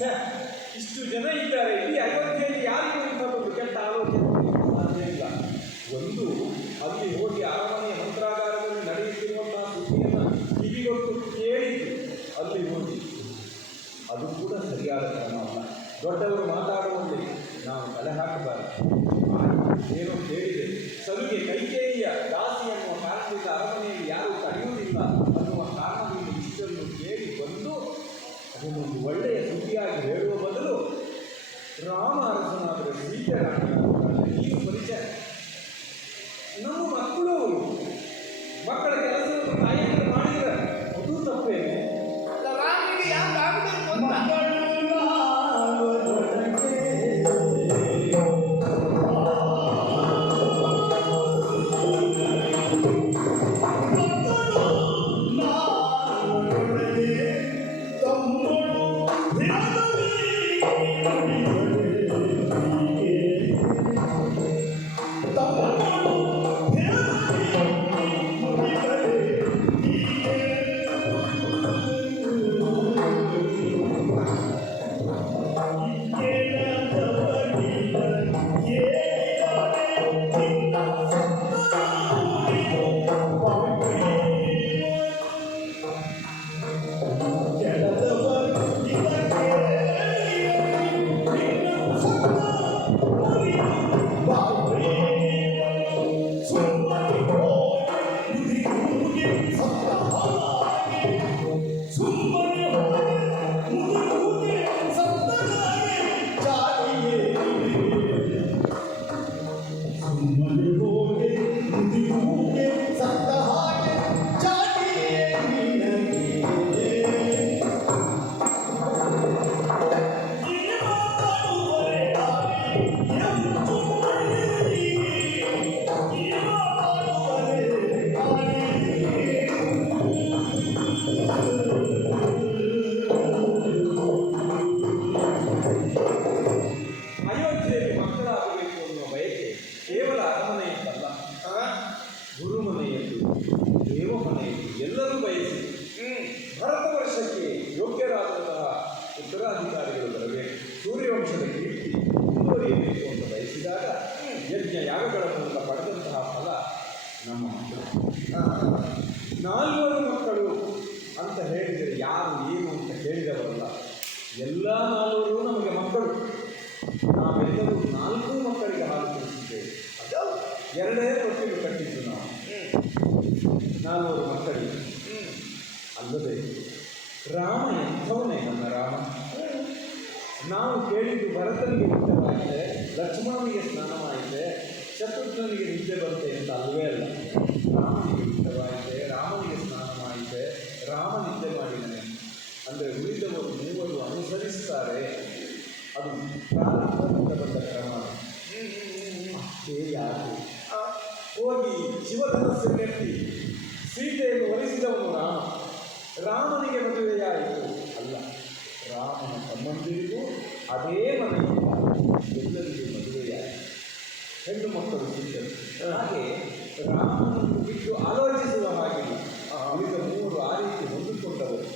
ಛೆ, ಇಷ್ಟು ಜನ ಇದ್ದಾರೆ, ಇಡೀ ಅಯೋಧ್ಯೆಯಲ್ಲಿ ಯಾರಿಗೂ ಇಂಥದ್ದೊಂದು ಕೆಟ್ಟ ಆಲೋಚನೆ ಸಾಧ್ಯ ಇಲ್ಲ. ಒಂದು ಅಲ್ಲಿ ಹೋಗಿ ಅರಮನೆಯ ಮಂತ್ರಾಗಾರದಲ್ಲಿ ನಡೆಯುತ್ತಿರುವಂತಹ ಸುದ್ದಿಯನ್ನು ಕಿವಿಗೊಟ್ಟು ಕೇಳಿದ್ದು ಅಲ್ಲಿ ಹೋಗಿ ಅದು ಕೂಡ ಸರಿಯಾದ ಕ್ರಮ ಅಲ್ಲ. ದೊಡ್ಡವರು ಮಾತಾಡುವಲ್ಲಿ ನಾವು ತಲೆ ಹಾಕಬಾರದು. ಏನೋ ಕೇಳಿದೆ, ಸಲುಗೆ ಕೈಕೇಯಿಯ ದಾಸಿ ಎನ್ನುವ ಕಾರಣದಿಂದ ಅರಮನೆಯಲ್ಲಿ ಯಾರೂ ತಡೆಯುವುದಿಲ್ಲ ಅನ್ನುವ ಕಾರಣದಿಂದ ಇಷ್ಟನ್ನು ಕೇಳಿ ಬಂದು ಅದನ್ನೊಂದು ಒಳ್ಳೆಯ ಸುದ್ದಿಯಾಗಿ ಹೇಳುವ ಬದಲು ರಾಮ ಅರಸನಾದರೆ ಸೀತೆ ರಾಣಿಯಾಗುತ್ತಾನೆ. ನೀವು ಪರಿಚಯ ನಮ್ಮ ಮಕ್ಕಳು ಮಕ್ಕಳ ಕೆಲಸವನ್ನು ತಾಯಿಯನ್ನು ಮಾಡಿದರೆ ಅದು ತಪ್ಪೇನೆ. ರಾಮನಿಗೆ ಯಾಕೆ ಆಗಬೇಕು ಅಂತ ಅಯೋಧ್ಯೆಯಲ್ಲಿ ಮಕ್ಕಳಾಗಬೇಕು ಅನ್ನುವ ಬಯಕೆ ಕೇವಲ ಅರಮನೆಯಲ್ಲ, ಗುರುಮನೆಯದ್ದು, ದೇವಮನೆಯದ್ದು ಎಲ್ಲರೂ ಬಯಸಿ ಭಾರತ ವರ್ಷಕ್ಕೆ ಯೋಗ್ಯರಾದಂತಹ ಉತ್ತರಾಧಿಕಾರಿಗಳು ಬರಬೇಕು, ಸೂರ್ಯವಂಶದ ಕೀರ್ತಿ ಮುಂದುವರಿಯಬೇಕು ಅಂತ ಬಯಸಿದಾಗ ಯಜ್ಞ ಯಾಗಗಳ ಮೂಲಕ ಪಡೆದಂತಹ ಫಲ ನಮ್ಮ ಮಕ್ಕಳು. 4 ಮಕ್ಕಳು ಅಂತ ಹೇಳಿದರೆ ಯಾರು ಏನು ಅಂತ ಕೇಳಿದವರಲ್ಲ, ಎಲ್ಲ 4 ನಮಗೆ ಮಕ್ಕಳು. ನಾವೆಲ್ಲರೂ 4 ಮಕ್ಕಳಿಗೆ ಹಾಲು ಕುಡಿಸಿದ್ದೇವೆ. 2 ತೊಟ್ಟಿಲು ಕಟ್ಟಿದ್ದು ನಾವು 4 ಮಕ್ಕಳಿಗೆ. ಅಲ್ಲದೆ ರಾಮ ಎಂಥವನೇ ನಮ್ಮ ರಾಮ. ನಾವು ಕೇಳಿದ್ದು ಭರತನಿಗೆ ಊಟವಾಗಿದೆ, ಲಕ್ಷ್ಮಣನಿಗೆ ಸ್ನಾನವಾಗಿದೆ, ಶತ್ರುಘ್ನನಿಗೆ ನಿದ್ದೆ ಬರುತ್ತೆ ಅಂತ ಅಲ್ಲವೇ ಅಲ್ಲ. ರಾಮನಿಗೆ ಊಟವಾಗಿದೆ, ರಾಮನಿಗೆ ಸ್ನಾನವಾಗಿದೆ, ರಾಮ ನಿದ್ದೆ ಮಾಡಿದ್ದಾನೆ ಅಂದರೆ ಉಳಿದವರು 3 ಅನುಸರಿಸ್ತಾರೆ. ಅದು ಪ್ರಾರಂಭದಿಂದ ಬಂದ ಕ್ರಮ. ಅಷ್ಟೇ ಯಾಕೆ ಹೋಗಿ ಶಿವಧನಸ್ಸನ್ನೆತ್ತಿ ಸೀತೆಯನ್ನು ಒಲಿಸಿದವನು ರಾಮ. ರಾಮನಿಗೆ ಮದುವೆಯಾಯಿತು ಅಲ್ಲ, ರಾಮನ ಸಂಬಂಧಿಗೂ ಅದೇ ಮನೆಯಿಂದ ಎಲ್ಲರಿಗೂ ಮದುವೆಯಾಯಿತು, ಹೆಣ್ಣು ಮಕ್ಕಳು ಸಿಕ್ಕರು. ಹಾಗೆ ರಾಮನನ್ನು ಬಿಟ್ಟು ಆಲೋಚಿಸುವ ಹಾಗಿಲ್ಲ. ಉಳಿದ 3 ಆ ರೀತಿ ಹೊಂದಿಕೊಂಡವರು.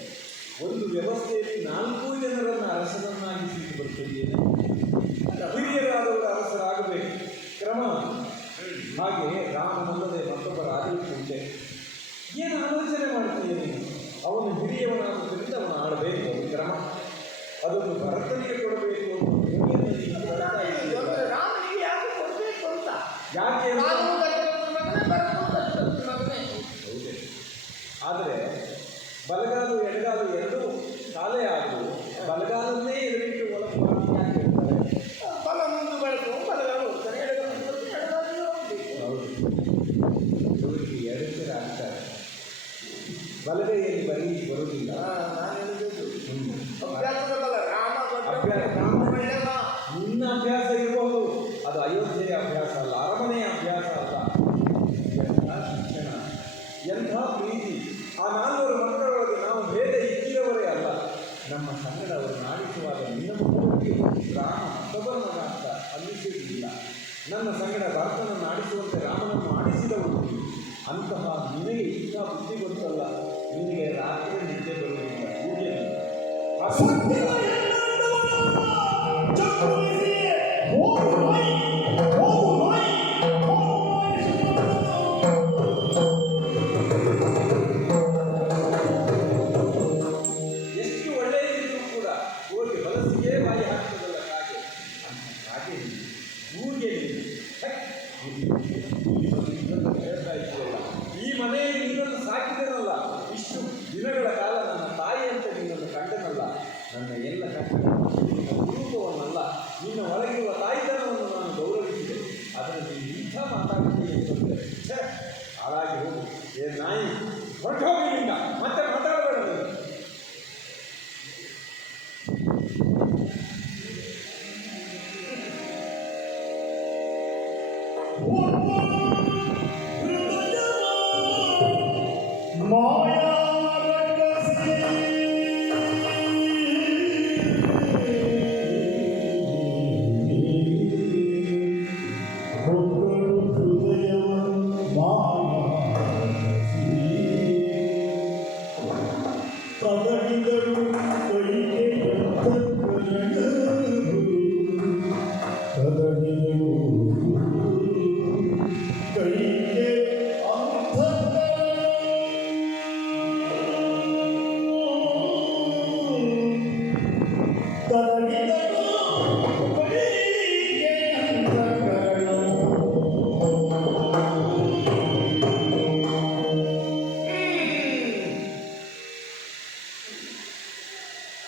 ಒಂದು ವ್ಯವಸ್ಥೆಯಲ್ಲಿ 4 ಜನರನ್ನು ಅರಸನನ್ನಾಗಿಸಿ ಬರ್ತದೆಯೇನೆ. ಹಿರಿಯರಾದವರು ಅರಸರಾಗಬೇಕು, ಕ್ರಮ. ಹಾಗೆ ರಾಮನಲ್ಲದೆ ಮತ್ತೊಬ್ಬರ ಆಡಳಿತ ಉಂಟೆ. ಏನು ಆಲೋಚನೆ ಮಾಡ್ತೀಯ ನೀನು? ಅವನು ಹಿರಿಯವನಾಗುವುದರಿಂದ ಅವನು ಆಡಬೇಕು, ಅದು ಕ್ರಮ. ಅದನ್ನು ಭರತನಿಗೆ ಕೊಡಬೇಕು ರಾಮನಿಗೆ ಯಾಕೆ ಕೊಡಬೇಕು ಅಂತ. ಯಾಕೆ? ಹೌದೇ, ಆದರೆ ಬಲಗಾಲು ಎಡಗಾಲು ಎರಡೂ ಕಾಲೇ ಆದವು. ಬಲಗಾಲನ್ನೇ ಎದುರಿಟ್ಟು ಒಳಗೆ ಯಾಕೆ ಹೇಳ್ತಾರೆ? ಬಲ ಮುಂದೆ ಬಳಸುವ ಬಲಗಾಲು ಹೋಗ್ತಾರೆ, ಎಡಗಾಲು ಹೋಗ್ಬೇಕು. ಹೌದು, ಇವರಿಗೆ ಎಡಚರಾಗ್ತಾರೆ. ಬಲಗೈಯಲ್ಲಿ ಬರೀ ಬರುವುದಿಲ್ಲ. ನಾನು ಹೇಳಿದ್ದು ಅಭ್ಯಾಸದ ಬಲ. ರಾಮ ಅಭ್ಯಾಸ. ಒಳ್ಳೆವ. ನಿನ್ನ ಅಭ್ಯಾಸ ಇರಬಹುದು, ಅದು ಅಯೋಧ್ಯೆಯ ಅಭ್ಯಾಸ ಅಲ್ಲ, ಅರಮನೆಯ ಅಭ್ಯಾಸ ಅಲ್ಲ. ಎಂಥ ಶಿಕ್ಷಣ, ಎಂಥ ಪ್ರೀತಿ. ಆ 4 ಮಕ್ಕಳೊಳಗೆ ನಾವು ಭೇದ ಇಕ್ಕಿದವರೇ ಅಲ್ಲ. ನಮ್ಮ ಸಂಗಡ ಅವರು ನಾಡಿಸುವಾಗ ನಿನ್ನ ಮಕ್ಕಳಿಗೆ ರಾಮ ಮತ್ತೊಬ್ಬರ ಮಗ ಅಂತ ಅನ್ನಿಸುವುದಿಲ್ಲ. ನನ್ನ ಸಂಗಡ ಭರತನನ್ನು ಆಡಿಸುವಂತೆ ರಾಮನನ್ನು ಆಡಿಸಿದವರು. ಅಂತಹ ನಿನಗೆ ಇಂಥ ಬುದ್ಧಿ ಗೊತ್ತಲ್ಲ, ನಿನಗೆ ರಾತ್ರಿ ನಿದ್ದೆ ಬರುವುದಿಲ್ಲ. ಪೂಜೆ ನಿನ್ನ ಒಳಗಿರುವ ತಾಯಿತನವನ್ನು ನಾನು ಗೌರವಿಸಿದೆ. ಅದನ್ನು ನೀನು ಇಂಥ ಮಾತಾಡ್ತೀನಿ ಅಂತಂದರೆ ಹಾಳಾಗಿ ಹೋಗು. ಏ ನಾಯಿ, ಹೊರಟೋಗಿ ನಿಂದ ಮತ್ತೆ ಮಾತಾಡಬೇಡ ನೀನು.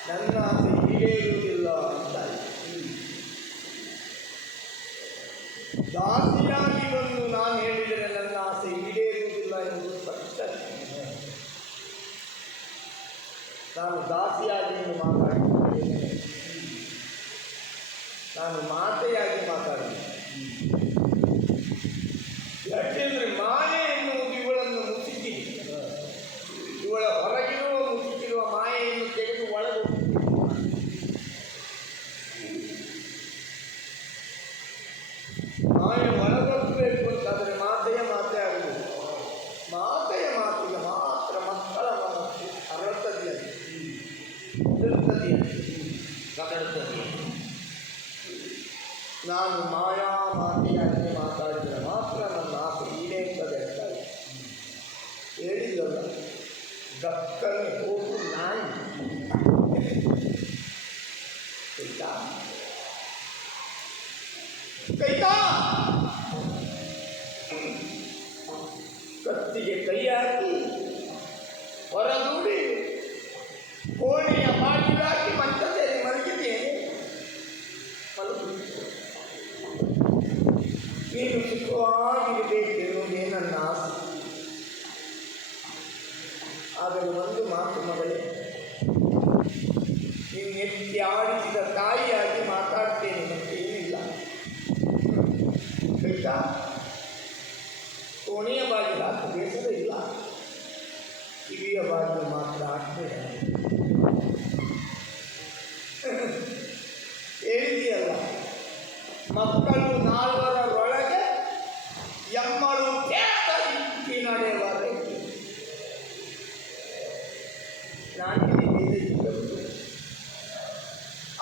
ನನ್ನ ಆಸೆ ಈಡೇರುವುದಿಲ್ಲ ಅಂತ ದಾಸಿಯಾಗಿ ಬಂದು ನಾನು ಹೇಳಿದರೆ ನನ್ನ ಆಸೆ ಈಡೇರುವುದಿಲ್ಲ ಎಂದು ಸ್ಪಷ್ಟ. ನಾನು ದಾಸಿಯಾಗಿ ಮಾತಾಡಿದ್ದೇನೆ, ನಾನು ಮಾತೆಯಾಗಿ ಮಾತಾಡಿದ್ದೇನೆ. ಯಾಕೆಂದರೆ ಮಾಯೆ ಎನ್ನುವುದು ಇವಳನ್ನು ಮುಸುಕಿ, ಇವಳ ಹೊರಗಿರುವ ಮುಸುಕಿರುವ ಮಾಯೆಯನ್ನು ತೆಗೆದು ಒಳಗೆ ಮಾಯೆ ಒಳಗೋಗಬೇಕು ಅಂತಾದರೆ ಮಾತೆಯ ಮಾತೆ ಆಗುವುದು. ಮಾತೆಯ ಮಾತಿಗೆ ಮಾತ್ರ ಮಕ್ಕಳ ಮನಸ್ಸು ಅರಳುತ್ತದೆಯಂತೆ, ಕದಡುತ್ತದೆ. ನಾನು ಮಾಯಾ ಮಾತೆಯಾಗಿ ಮಾತಾಡಿದರೆ ಮಾತ್ರ ನನ್ನ ಆಸೆ ಈಡೇರ್ತದೆ ಅಂತ ಹೇಳಿಲ್ಲಲ್ಲ. ಗಕ್ಕನೆ ಹೋಗು ನಾಯಿ. ಕೈತಾ ಕತ್ತಿಗೆ ಕೈ ಹಾಕಿ ಹೊರದೂಡಿ ಕೋಣೆಯ ಬಾಗಿಲಾಕಿ ಮಂಚದಲ್ಲಿ ಮಲಗಿದ್ದೇನೆ. ನೀನು ಸುಖವಾಗಿರಬೇಕೆನ್ನುವುದೇ ನನ್ನ ಆಸೆ. ಆದರೆ ಒಂದು ಮಾತು ಮಗಳೇ, ನೀನು ಎತ್ತಿ ಆಡಿಸಿದ ತಾಯಿಯಾಗಿ ಮಾತಾಡ್ತೇನೆ, ಮತ್ತೆ ಏನಿಲ್ಲ. ಆಯ್ತಾ? ಕೋಣೆಯ ಬಾಗಿಲು ಹಾಕಿ ಬೇಸರ ಇಲ್ಲ, ಕಿವಿಯ ಬಾಗಿಲು ಮಾತ್ರ ಹಾಕ್ಬೇಡ. ಹೇಳಿದೆಯಲ್ಲ, ಮಕ್ಕಳು ನಾಲ್ವರೊಳಗೆ ಎಮ್ಮಳು ಕೇಳಿ ನಡೆಯುವಾಗ ನಾನು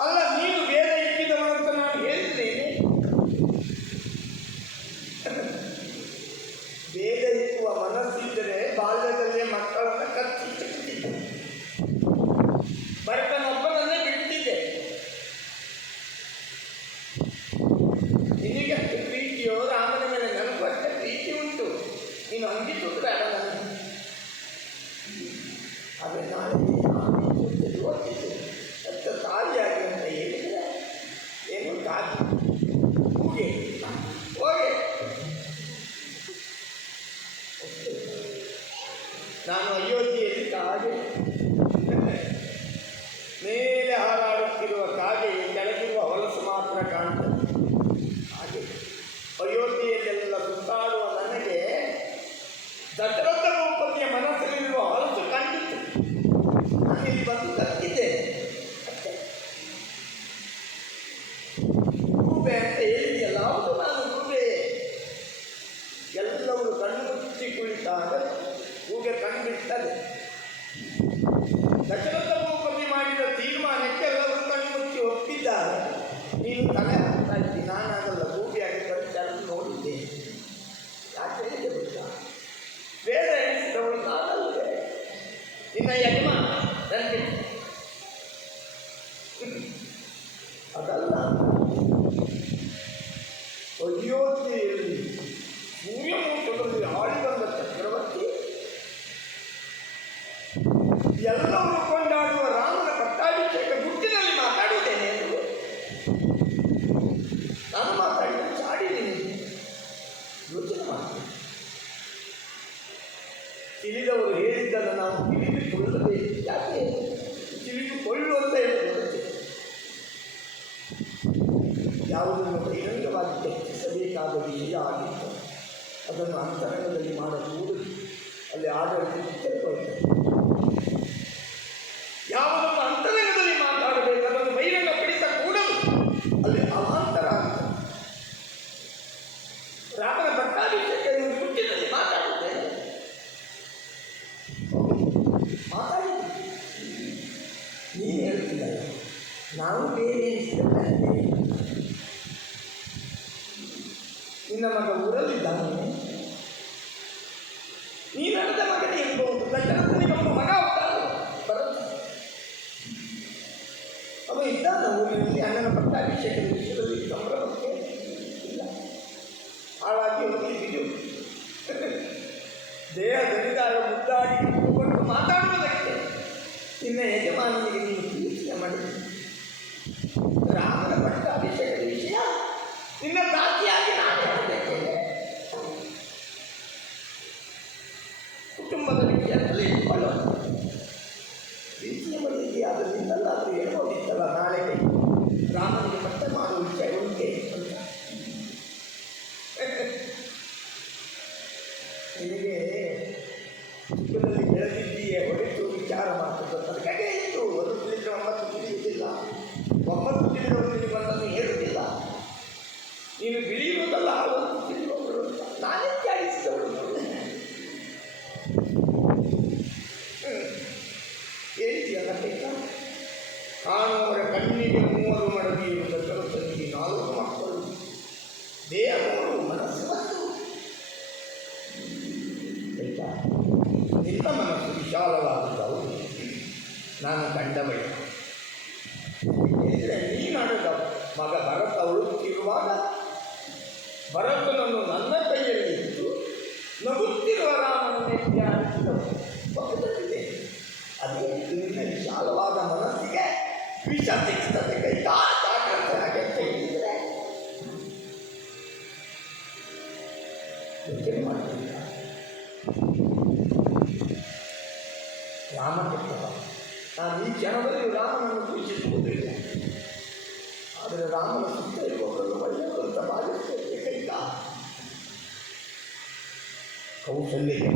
ಅಲ್ಲ, ನೀನು ಬೇರೆ ಇಕ್ಕಿದವಂತ ನಾನು ಹೇಳ್ತೇನೆ. ಬೇಗ ಇಕ್ಕುವ ಮನಸ್ಸಿದ್ದರೆ ಬಾಲ್ಯದಲ್ಲೇ ಮಕ್ಕಳನ್ನು ಕತ್ತಿಟ್ಟಿದ್ದೆ, ಭರತನೊಬ್ಬನನ್ನೇ ಬಿಡ್ತಿದ್ದೆ. ನಿನಗಷ್ಟು ಪ್ರೀತಿಯೋ ರಾಮನ ಮೇಲೆ ನನಗೂ ಅಷ್ಟೇ ಪ್ರೀತಿ ಉಂಟು, ನೀನು ಅಂಗಿಟ್ಟು ಬೇಡ ನನಗೆ. ಆದರೆ ನಾನು ಓದ್ತಿದ್ದೆ ಅತ್ತ ತಾಯಿಯಾಗಿ ಅಂತ ಹೇಳಿದರೆ ಏನು ಕಾದು ಹೂಗೆ ಹೋಗೆ. ನಾನು ಅಯೋಧ್ಯೆಯಲ್ಲಿ ಕಾಗೆ ಮೇಲೆ ಹಾರಾಡುತ್ತಿರುವ ಕಾಗೆ ಕೆಳಗಿರುವ ಹೊಲಸು ಮಾತ್ರ ಕಾಣ್ತದೆ. ಹಾಗೆ ಅಯೋಧ್ಯೆಯಲ್ಲೆಲ್ಲ ಸುತ್ತಾಡುವ ನನಗೆ ದಶರಥ ಭೂಪತಿಯ ಮನಸ್ಸಲ್ಲಿರುವ ಹೊಲಸು ಕಂಡಿತ್ತು. ನಾನು ಇಲ್ಲಿ ಬಂದು ತಕ್ಕಿದ್ದೆ. ಗೂಬೆ ಅಂತ ಹೇಳಿದೆಯಲ್ಲ, ಹೌದು, ನಾನು ಗೂಬೆ. ಎಲ್ಲವರು ಕಣ್ಣು ಮುಚ್ಚಿ ಕುಳಿತಾಗ ಗೂಬೆ ಕಂಡುಬಿಡ್ತದೆ. ದಶರಥ ಭೂಪತಿ ಮಾಡಿದ ತೀರ್ಮಾನಕ್ಕೆ ಎಲ್ಲರೂ ಕಣ್ಣು ಮುಚ್ಚಿ ಒಪ್ಪಿದ್ದಾರೆ. ನೀನು ತಲೆ ಹಾಕ್ತಾ ಇದ್ದಿ, ನಾನಾಗಲ್ಲ, ಗೂಬೆಯಾಗಿ ಪರಿಚಾರ ನೋಡಿದ್ದೇನೆ. ಯಾಕೆ ಹೇಳಿದೆ ಗೊತ್ತಾ? ಬೇಡ ಎನಿಸಿದವಳು ನಾನಲ್ಲದೆ ನಿನ್ನ ಯಜಮಾನ ನನಗೆ ಯಾವುದನ್ನು ಬಹಿರಂಗವಾಗಿ ಚರ್ಚಿಸಬೇಕಾದ ವಿಷಯ ಆಗಿತ್ತು ಅದನ್ನು ಅಂತರಂಗದಲ್ಲಿ ಮಾಡಕೂಡದು. ಅಲ್ಲಿ ಆಡಳಿತ ತಿಳ್ಕೊಳ್ತಾರೆ. ಯಾವುದನ್ನು ಅಂತರಂಗದಲ್ಲಿ ಮಾತಾಡಬೇಕು ಅದನ್ನು ಬಹಿರಂಗಪಡಿಸಕೂಡದು. ಅಲ್ಲಿ ಅವಾಂತರ ಆಗ್ತದೆ. ರಾಮನ ಪಟ್ಟಾಭಿಷೇಕವನ್ನು ಮುಚ್ಚಿನಲ್ಲಿ ಮಾತಾಡುತ್ತೇನೆ ನೀನು ಹೇಳ್ತಿದ್ದಲ್ಲ ನಾವು ಬೇರೆ ನಿನ್ನ ಮಗ ಊರಲ್ಲಿದ್ದಾನೆ. ನೀನು ನಡೆದ ಮಗನೇ ಇರಬಹುದು. ದಶರಥನಿಗೆ ಒಬ್ಬ ಮಗ ಬರುತ್ತೆ. ಅವ ಇದ್ದಾನ ಊರಿನಲ್ಲಿ ಅಣ್ಣನ ಪಟ್ಟಾಭಿಷೇಕದ ವಿಷಯದಲ್ಲಿ ಸಂಭ್ರಮಕ್ಕೆ ಇಲ್ಲ. ಹಾಳಾಗಿ ಹೋಗಿ ಬಿಡು. ದೇಹ ದರಿದಾಗ ಮುದ್ದಾಡಿ ಕೊಟ್ಟು ಮಾತಾಡುವುದಕ್ಕೆ ನಿನ್ನ ಯಜಮಾನಿಗೆ ನೀನು ಪ್ರೀತಿಯ ಮಾಡಿ ರಾಮನ ಪಟ್ಟಾಭಿಷೇಕದ ವಿಷಯ ನಿನ್ನ ದಾಸಿಯಾಗಿ ನಾನು ಹೇಳಬೇಕೇನೆ. ಕುಟುಂಬದ ವಿಷಯದಲ್ಲಿ ಇಟ್ಕೊಳ್ಳೋ ಪ್ರೀತಿಯ ಮಾಡಿದ್ದೆ ಅದರಿಂದಲ್ಲ ಅದು ಹೇಳ್ಬೋದಿತ್ತಲ್ಲ ನಾಳೆ ರಾಮನಿಗೆ ಮತ್ತೆ ಮಾಡುವ ವಿಷಯ ಉಂಟೆ ಅಂತ. ನಿನಗೆ ಚಿಕ್ಕದಲ್ಲಿ ಬೆಳೆದಿದ್ದೀಯೇ ಹೊರತು ವಿಚಾರ ಮಾಡ್ತದೆ. ಅದಕ್ಕಾಗೆ ಇತ್ತು ಒಂದು ತಿಳಿದ್ರೆ 9 ತಿಳಿಯುವುದಿಲ್ಲ. 9 ತಿಳಿದವರು ನಿನಗೊಂದನ್ನು ಹೇಳುವುದಿಲ್ಲ. ನೀನು ಬಿಳಿಯುವುದಲ್ಲ ಒಂದು ತಿಳಿಯುವವರು ಅಂತ ನಾನೇ ತ್ಯಾಗಿಸಿದವಳು. ಹೇಳ್ತೀಯಲ್ಲ ಕೇಳ ಕಾಣುವವರ ಕಣ್ಣಿಗೆ 3 ಮಡದಿ ದಶರಥನಿಗೆ 4 ಮಕ್ಕಳು. ದೇಹ 3 ಮನಸ್ಸು 1. ನಿನ್ನ ಮನಸ್ಸು ವಿಶಾಲವಾದದ್ದು. ನಾನು ಕಂಡ ಬಳಿ ನೀನಾಡದ ಮಗ ಭರತ ಉಳುತ್ತಿರುವಾಗ ಭರತನನ್ನು ನನ್ನ ಕೈಯಲ್ಲಿ ಇಟ್ಟು ನಗುತ್ತಿರುವ ರಾಮನನ್ನೇ ಧ್ಯಾನಿಸಿದವು. ಪಕ್ಕದಲ್ಲಿದೆ ಅದೇ ನಿನ್ನ ವಿಶಾಲವಾದ ಮನಸ್ಸಿಗೆ ವಿಷ ಸಿಕ್ತದೆ. ಕೈ ಕಾಕಂತನಾಗೆ ತೆಗೆದಿದ್ರೆ ಯೋಚನೆ ಮಾಡಲಿಲ್ಲ. ರಾಮ ಕೆಟ್ಟವ. ನಾನು ಈ ಕ್ಷಣದಲ್ಲಿ ರಾಮನನ್ನು ದೂಷಿಸುವುದಿಲ್ಲ. ಆದರೆ ರಾಮನ ಸುತ್ತ ಇರುವವರನ್ನು ಒಳ್ಳೆಯವರು ಅಂತ ಭಾವಿಸಲಿಕ್ಕೆ ಕೈತ ಕೌಶಲ್ಯಕ್ಕೆ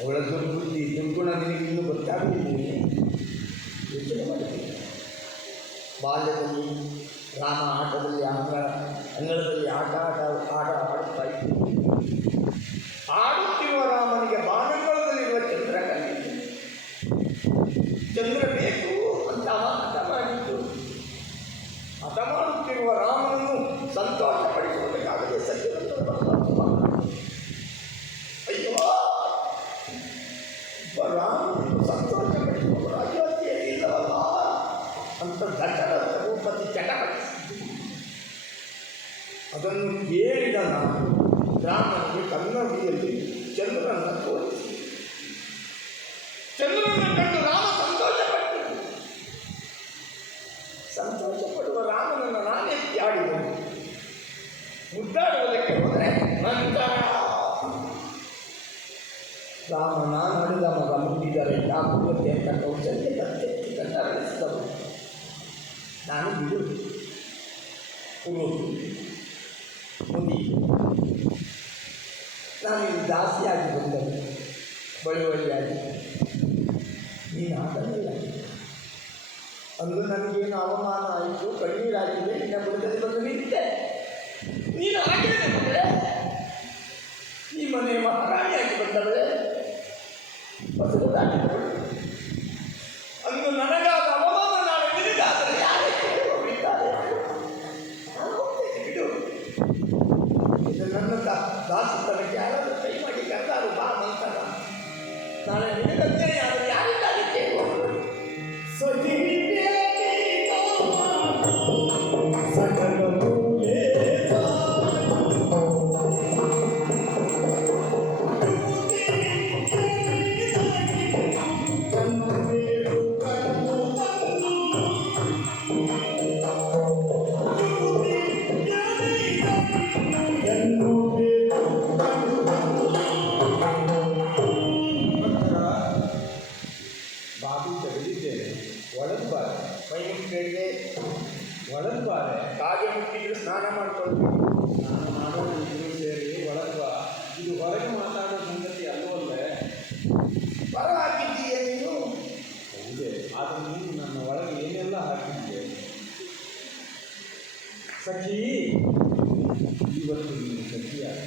ಅವಳ ದುರ್ಬುದ್ಧಿ ದುರ್ಗುಣ ನಿನಗೆ ಇನ್ನೂ ಗೊತ್ತಾಗಲಿಲ್ಲ. ಯೋಚನೆ ಮಾಡಿದ್ದೀನಿ. ಬಾಲ್ಯದಲ್ಲಿ ರಾಮ ಆಟದಲ್ಲಿ ಅಂಗಳದಲ್ಲಿ ಆಡುತ್ತಾ ಇತ್ತು. ಆಡುತ್ತಿರುವ ರಾಮನಿಗೆ ಬಾಣಂಗಳದಲ್ಲಿರುವ ಚಂದ್ರ ಕಂಡಿತು. ಚಂದ್ರ ಬೇಕು ಅಂತ ಹಠ ಮಾಡಿದ್ದು. ಹಠ ಮಾಡುತ್ತಿರುವ ರಾಮನನ್ನು ಸಂತೋಷಪಡಿಸುವುದಕ್ಕಾಗದೆ ಅಯ್ಯೋ ರಾಮನನ್ನು ಸಂತೋಷಪಡಿಸುವವರು ಅಯೋಧ್ಯೆಯಲ್ಲಿಲ್ಲವಲ್ಲ ಅಂತ ದಶರಥ ರೂಪತಿ ಚಟಪಡಿಸಿದ್ದು. ಅದನ್ನು ಕೇಳಿದ ನಾನು ರಾಮನಿಗೆ ಕನ್ನಡಿಯಲ್ಲಿ ಚಂದ್ರನನ್ನು ತೋರಿಸಿ ಚಂದ್ರನನ್ನು ಕಂಡು ರಾಮ ಸಂತೋಷಪಡುವ ರಾಮನನ್ನು ನಾನೇ ಆಡಿದನು. ಮುದ್ದಾಡುವುದಕ್ಕೆ ಹೋದರೆ ನಂತರ ರಾಮ ನಾನು ನಡೆದ ಮಗ ಮುಟ್ಟಿದರೆ ಯಾಕುತ್ತೆ ಅಂತ ಕೌಶಲ್ಯ ಕತ್ತೆತ್ತಿ ಕಂಡರಿಸಿದವು. ನಾನು ಬಿಡು ಮುದಿ ನಾನಿಲ್ಲಿ ದಾಸಿಯಾಗಿ ಬಂದನು. ಬಳುವಳಿಯಾಗಿ ನೀನು ಆಗಲಿಲ್ಲ. ಅಂದು ನನಗೇನು ಅವಮಾನ ಆಯಿತು, ಕಣ್ಣೀರಾಗಿದೆ. ನಿನ್ನ ಬುಡದಲ್ಲಿ ಬಂದು ನಿಂತೆ. ನೀನು ಹಾಗೆ ಬಂದರೆ ಈ ಮನೆಯ ಮಹಾರಾಣಿಯಾಗಿ ಬಂದವಳೆ ಹೊಸದು ದಾಟಿದವಳು. ಅಂದು ನನಗಾದ ಅವಮಾನ ನಾಳೆ ನಿನಗಾದರೆ ಯಾರೇ ಹೋಗಿದ್ದಾರೆ. ನಾನು ಹೋಗ್ತೇನೆ ಬಿಡು. ಇದು ನನ್ನ ದಾಸಿತನಕ್ಕೆ ಯಾರಾದರೂ ಕೈ ಮಾಡಿ ಕರೆದಾರು ಬಾ ನಂತರ ನಾಳೆ ನಿನಗಂತೆ ಆದರೆ ಯಾರಿದ್ದಾಗತ್ತೆ ಸಖಿ, ಇವತ್ತು ನೀನು ಸಖಿಯಾದ.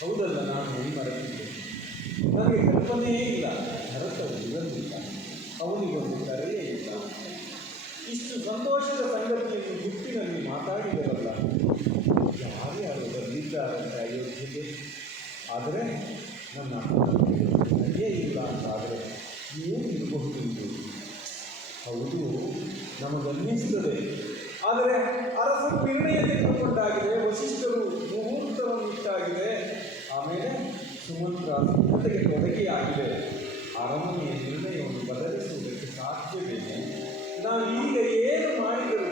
ಹೌದಲ್ಲ, ನಾನು ಮೈ ಮರೆತಿದ್ದೆ. ನನಗೆ ಕಲ್ಪನೆಯೇ ಇಲ್ಲ. ಭರತ ಇರಲಿಲ್ಲ, ಅವನಿಗೊಂದು ಕರೆಯೇ ಇಲ್ಲ. ಇಷ್ಟು ಸಂತೋಷದ ಸಂಗತಿಯನ್ನು ಗುಟ್ಟಿನಲ್ಲಿ ಮಾತಾಡಿದರಲ್ಲ, ಯಾರ್ಯಾರು ಬರಲಿದ್ದಾರಂತೆ ಅಯೋಧ್ಯೆಗೆ. ಆದರೆ ನನ್ನ ನಡೆಯೇ ಇಲ್ಲ ಅಂತಾದರೆ ಏನು ಇರಬಹುದು ಇದು? ಹೌದು, ನಮಗನ್ನಿಸುತ್ತದೆ. ಆದರೆ ಅರಸರು ನಿರ್ಣಯ ತೆಗೆದುಕೊಂಡಾಗಿದೆ, ವಸಿಷ್ಠರು ಮುಹೂರ್ತವನ್ನಿಟ್ಟಾಗಿದೆ, ಆಮೇಲೆ ಸುಮಂತ್ರ ಸಿದ್ಧತೆಗೆ ತೊಡಗಿಯಾಗಿದೆ. ಅರಮನೆಯ ನಿರ್ಣಯವನ್ನು ಬದಲಿಸುವುದಕ್ಕೆ ಸಾಧ್ಯವೇನೆ? ನಾವು ಈಗ ಏನು ಮಾಡಿದರೂ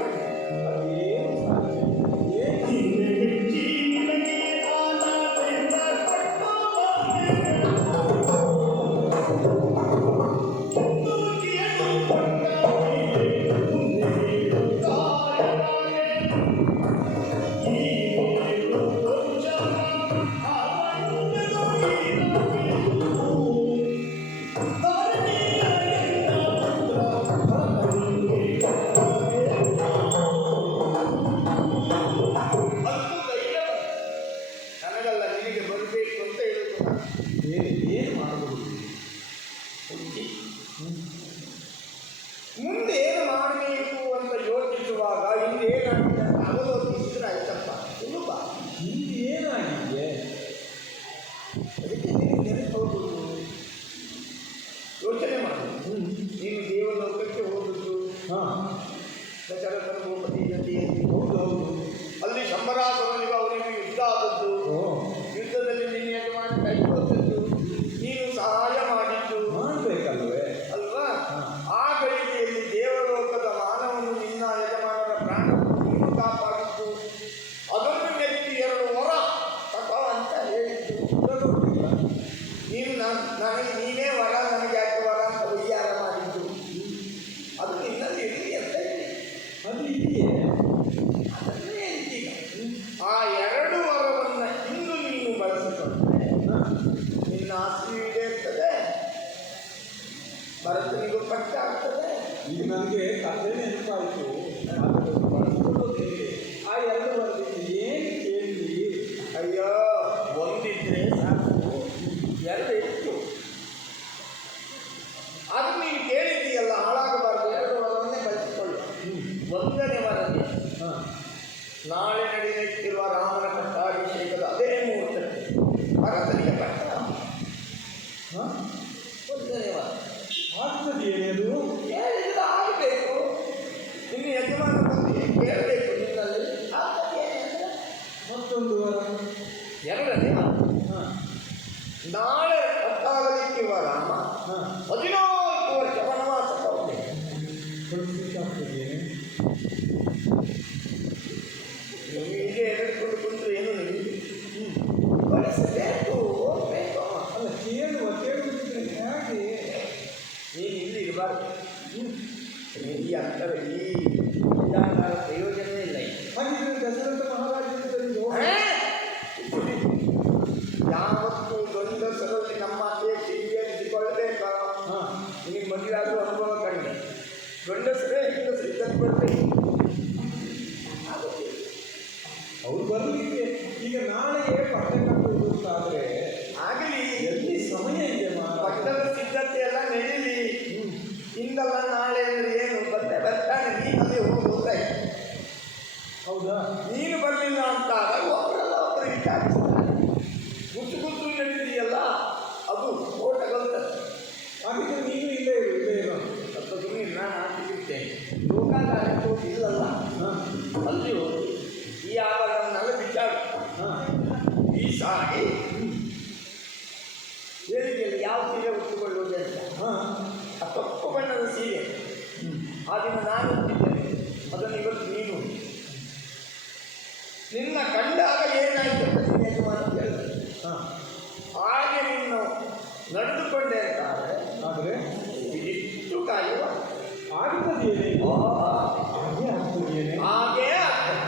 ಅದೇನು ಸಾಧ್ಯ? ನಿನ್ನೆ ಮೆಚ್ಚಿ ನಿನಗೆ ಆನಂದದಿಂದ ತೂಗಿಯನ್ನು ಕೊಂಡಾಗಿದೆ ಮುಂದೆ ಕಾಯಲಾಗೆ ಈ ರೋಚನ ಆನಂದದ ನನಗಲ್ಲ, ನಿನಗೆ ಬರಬೇಕು ಅಂತ ಹೇಳುವುದು ನಾನು. ಏನು ಮಾಡಬಹುದು? ಬುದ್ಧಿ. ಮುಂದೆ ಏನು ಮಾಡಬೇಕು ಅಂತ ಯೋಚಿಸುವಾಗ ಹಿಂದೇನಾಗಿದೆ ಅಂತ ಅವಲೋಕಿಸಿದ್ರೆ ಆಯ್ತಪ್ಪ, ಸುಲಭ. ಹಿಂದೆ ಏನಾಗಿದೆ? ಅದಕ್ಕೆ ನಿನಗೆ ನೆನಪು ಹೋಗುವುದು. ಯೋಚನೆ ಮಾಡು. ನೀನು ದೇವಲೋಕಕ್ಕೆ ಹೋಗುದು, ಹಾಂ, ದಶರಥನ ಭೂಪತಿ ಜೊತೆಯಲ್ಲಿ. ಹೌದು. ಅಲ್ಲಿ ಶಂಬರಾಸುರನಿಗೆ ಅವನಿಗೆ ಯುದ್ಧ ಆದದ್ದು. ಓ, ಯುದ್ಧದಲ್ಲಿ ನಿನ್ನ ಯಜಮಾನ ಕೈ ಕೊಟ್ಟದ್ದು, ನೀನು ಸಹಾಯ ಮಾಡಿದ್ದು ಮಾಡಬೇಕಲ್ವೇ? ಅಲ್ವಾ? ಹಾ. ಆ ಗಳಿಗೆಯಲ್ಲಿ ದೇವಲೋಕದ ಮಾನವನು ನಿನ್ನ ಯಜಮಾನರ ಪ್ರಾಣವನ್ನು ನೀನು ಕಾಪಾಡಿದ್ದು, ಅದನ್ನು ನೆತ್ತಿ 2 ವರ ತಪ ಅಂತ ಹೇಳಿದ್ದು. ಗೊತ್ತಿಲ್ಲ. ನೀನು ನನಗೆ ನೀನೇ ವರ, ನನಗೆ ಯಾಕೆ ವರ ಅಂತ ವೈಯಾರ ಮಾಡಿದ್ದು. ಅದು ನಿನ್ನಲ್ಲಿ ಇರಲಿ ಅಂತ ಹೇಳಿ ಅದು ಇದೆಯೇ? ಅದನ್ನೇ ಹೇಳ್ತೀಗ. ಆ 2 ವರವನ್ನು ಇಂದು ನೀನು ಬಳಸಿಕೊಂಡ್ರೆ ನಿನ್ನ ಆಸ್ತಿ ಇರ್ತದೆ, ಭರತನಿಗೂ ಪಟ್ಟ ಆಗ್ತದೆ. ಈಗ ನನಗೆ ಕಥೆ ನೆನಪಾಯಿತು. ಅದನ್ನು ಬಳಸಿಕೊಳ್ಳೋದು ಹೇಗೆ? ಆ 2 ವರದಿಂದ ಏನು ಕೇಳಿ? ಅಯ್ಯೋ, ಒಂದಿದ್ರೆ ಸಾಕು, 2 ಇತ್ತು. ಅದು ನೀನು ಕೇಳಿದ್ದೀಯಲ್ಲ, ಹಾಳಾಗಬಾರ್ದು, 2 ವರವನ್ನೇ ಬಳಸಿಕೊಳ್ಳು. 1ನೇ ವರಕ್ಕೆ ಹಾಂ, ನಾಳೆ ನಡೆಯುತ್ತಿರುವ ರಾಮನ ಪಟ್ಟಾಭಿಷೇಕದ ಅದೇ ಮುಹೂರ್ತಕ್ಕೆ ಭರತನಿಗೆ ಪಟ್ಟ. ಹಾಂ, 1ನೇ ವರ ಆಗ್ತದೆಯೇನದು? ಕೇಳಿದ್ರೆ ಆಗಬೇಕು. ನಿನ್ನ ಯಜಮಾನ ಬಂದು ಕೇಳಬೇಕು ನಿನ್ನಲ್ಲಿ, ಆಗ್ತದೆ ಅಂದರೆ. ಮತ್ತೊಂದು ವರ? 2ನೇ ವರ, ಹಾಂ, ನಾಳೆ ಪಟ್ಟಾಗಲಿಕ್ಕಿರುವ ರಾಮ ಹಾಂ, 14 ವರ್ಷ ವನವಾಸಕ್ಕೆ ಹೋಗಬೇಕು. ಕಳಿಸ್ಲಿಕ್ಕಾಗ್ತದೆಯೇ? ನೀವು ಹೀಗೆ ಹೇಳಿಕೊಂಡು ಕುಂತು ಏನು ನಿಮಗೆ ಕಳಿಸಬೇಕು, ಹೋಗ್ಬೇಕು. ಅಲ್ಲ, ಕೇಳುವುದಿದ್ರೆ ಹೇಗೆ? ನೀನು ಇಲ್ಲಿ ಇರಬಾರ್ದು. ಈ ಅಂತರ ಈ ವಿಧಾನದ ಪ್ರಯೋಜನವೇ ಇಲ್ಲ. ಹಾಗಿದ್ರೆ ದಶರಥ ಮಹಾರಾಜರಲ್ಲಿ ಯಾವತ್ತು ಗಂಡಸರಲ್ಲಿ ನಮ್ಮ ಅಪೇಕ್ಷೆ ಈಡೇರಿಸಿಕೊಳ್ಳಬೇಕಾ? ಹಾಂ, ನಿನಗೆ ಮದುವೆ ಆಗುವ ಅನುಭವ ಕಂಡೆ. ಗಂಡಸರೇ ಹೆಂಗಸರು ಇದ್ದಕ್ಕೆ ಬರಬೇಕು. ಅವ್ರು ಬರಲಿಕ್ಕೆ ಈಗ ನಾಳೆಯೇ ಪಟ್ಟೆ ಕಟ್ಟುವುದು ಅಂತಾದರೆ ಆಗಲಿ, ಎಲ್ಲಿ ಸಮಯ ಇದೆ ಪಟ್ಟದ ಸಿದ್ಧತೆ ಎಲ್ಲ ನಡೀಲಿ. ಇಂದಲ್ಲ ನಾಳೆ ಅಂದ್ರೆ ಏನು, ಬರ್ತಾನೆ, ನೀನಲ್ಲಿ ಹೋಗ್ಬೇಕಾಯ್ತು. ಹೌದಾ? ನೀನು ಬರಲಿಲ್ಲ ಅಂತ ಒಬ್ಬರಲ್ಲ ಒಬ್ಬರು ವಿಚಾರಿಸ್ತಾರೆ. ಗುಟ್ಟು ನಡೆದಿದೆಯಲ್ಲ, ಅದು ಓಟಗಲ್ತದೆ. ಹಾಗಿದ್ರೆ ನೀನು ಇಲ್ಲೇ ಇರೋ ಸ್ವಲ್ಪ ಸುಮ್ಮನೆ ನಾನು ಹಾಕಿಬಿಡ್ತೇನೆ. ಲೋಕಾಗಾರಕ್ಕೆ ಹೋಗಿ ಇಲ್ಲಲ್ಲ, ಹಾಂ, ಅಲ್ಲಿ ಹೋಗಿ ಈ ಆಭರಣನೆಲ್ಲ ಬಿಚ್ಚಾಡು. ಹಾಂ, ಈ ಸಾಗಿ ಹೇಳಿದೆಯಲ್ಲ ಯಾವ ಸೀರೆ ಉಟ್ಟುಕೊಳ್ಳುವುದು ಅಂತ. ಹಾಂ, ಆ ಕಪ್ಪು ಬಣ್ಣದ ಸೀರೆ ಆ ದಿನ ನಾನು ಉಟ್ಟಿದ್ದೇನೆ, ಅದನ್ನು ಇವತ್ತು ನೀನು. ನಿನ್ನ ಕಂಡಾಗ ಏನಾಯ್ತು ಅಂತ ನಿನ್ನ ಯಜಮಾನ ಹೇಳಿದೆ. ಹಾಂ, ಹಾಗೆ ನೀನು ನಡೆದುಕೊಂಡೇ ಇರ್ತಾರೆ. ಆದರೆ ಇದಿಷ್ಟು ಕಾಯುವ ಆಗ್ತದೇನೆ? ಹಾಗೆ ಹಾಗೆ ಆಗ್ತದೇನೆ? ಆಗ್ತದೆ.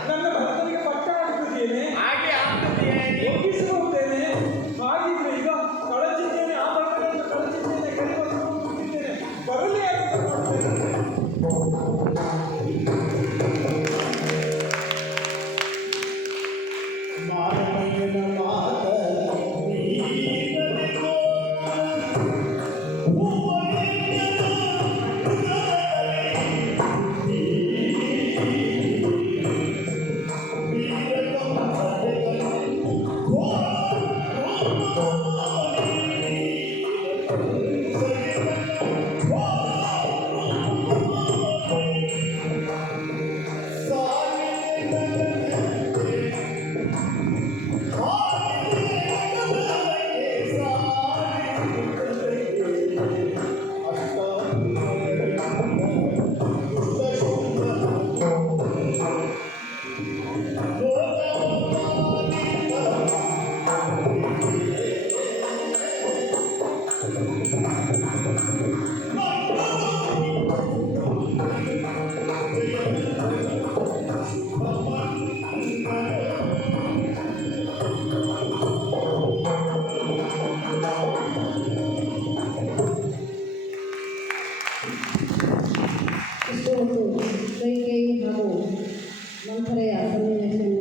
ಸನ್ನಿವೇಶದಿಂದ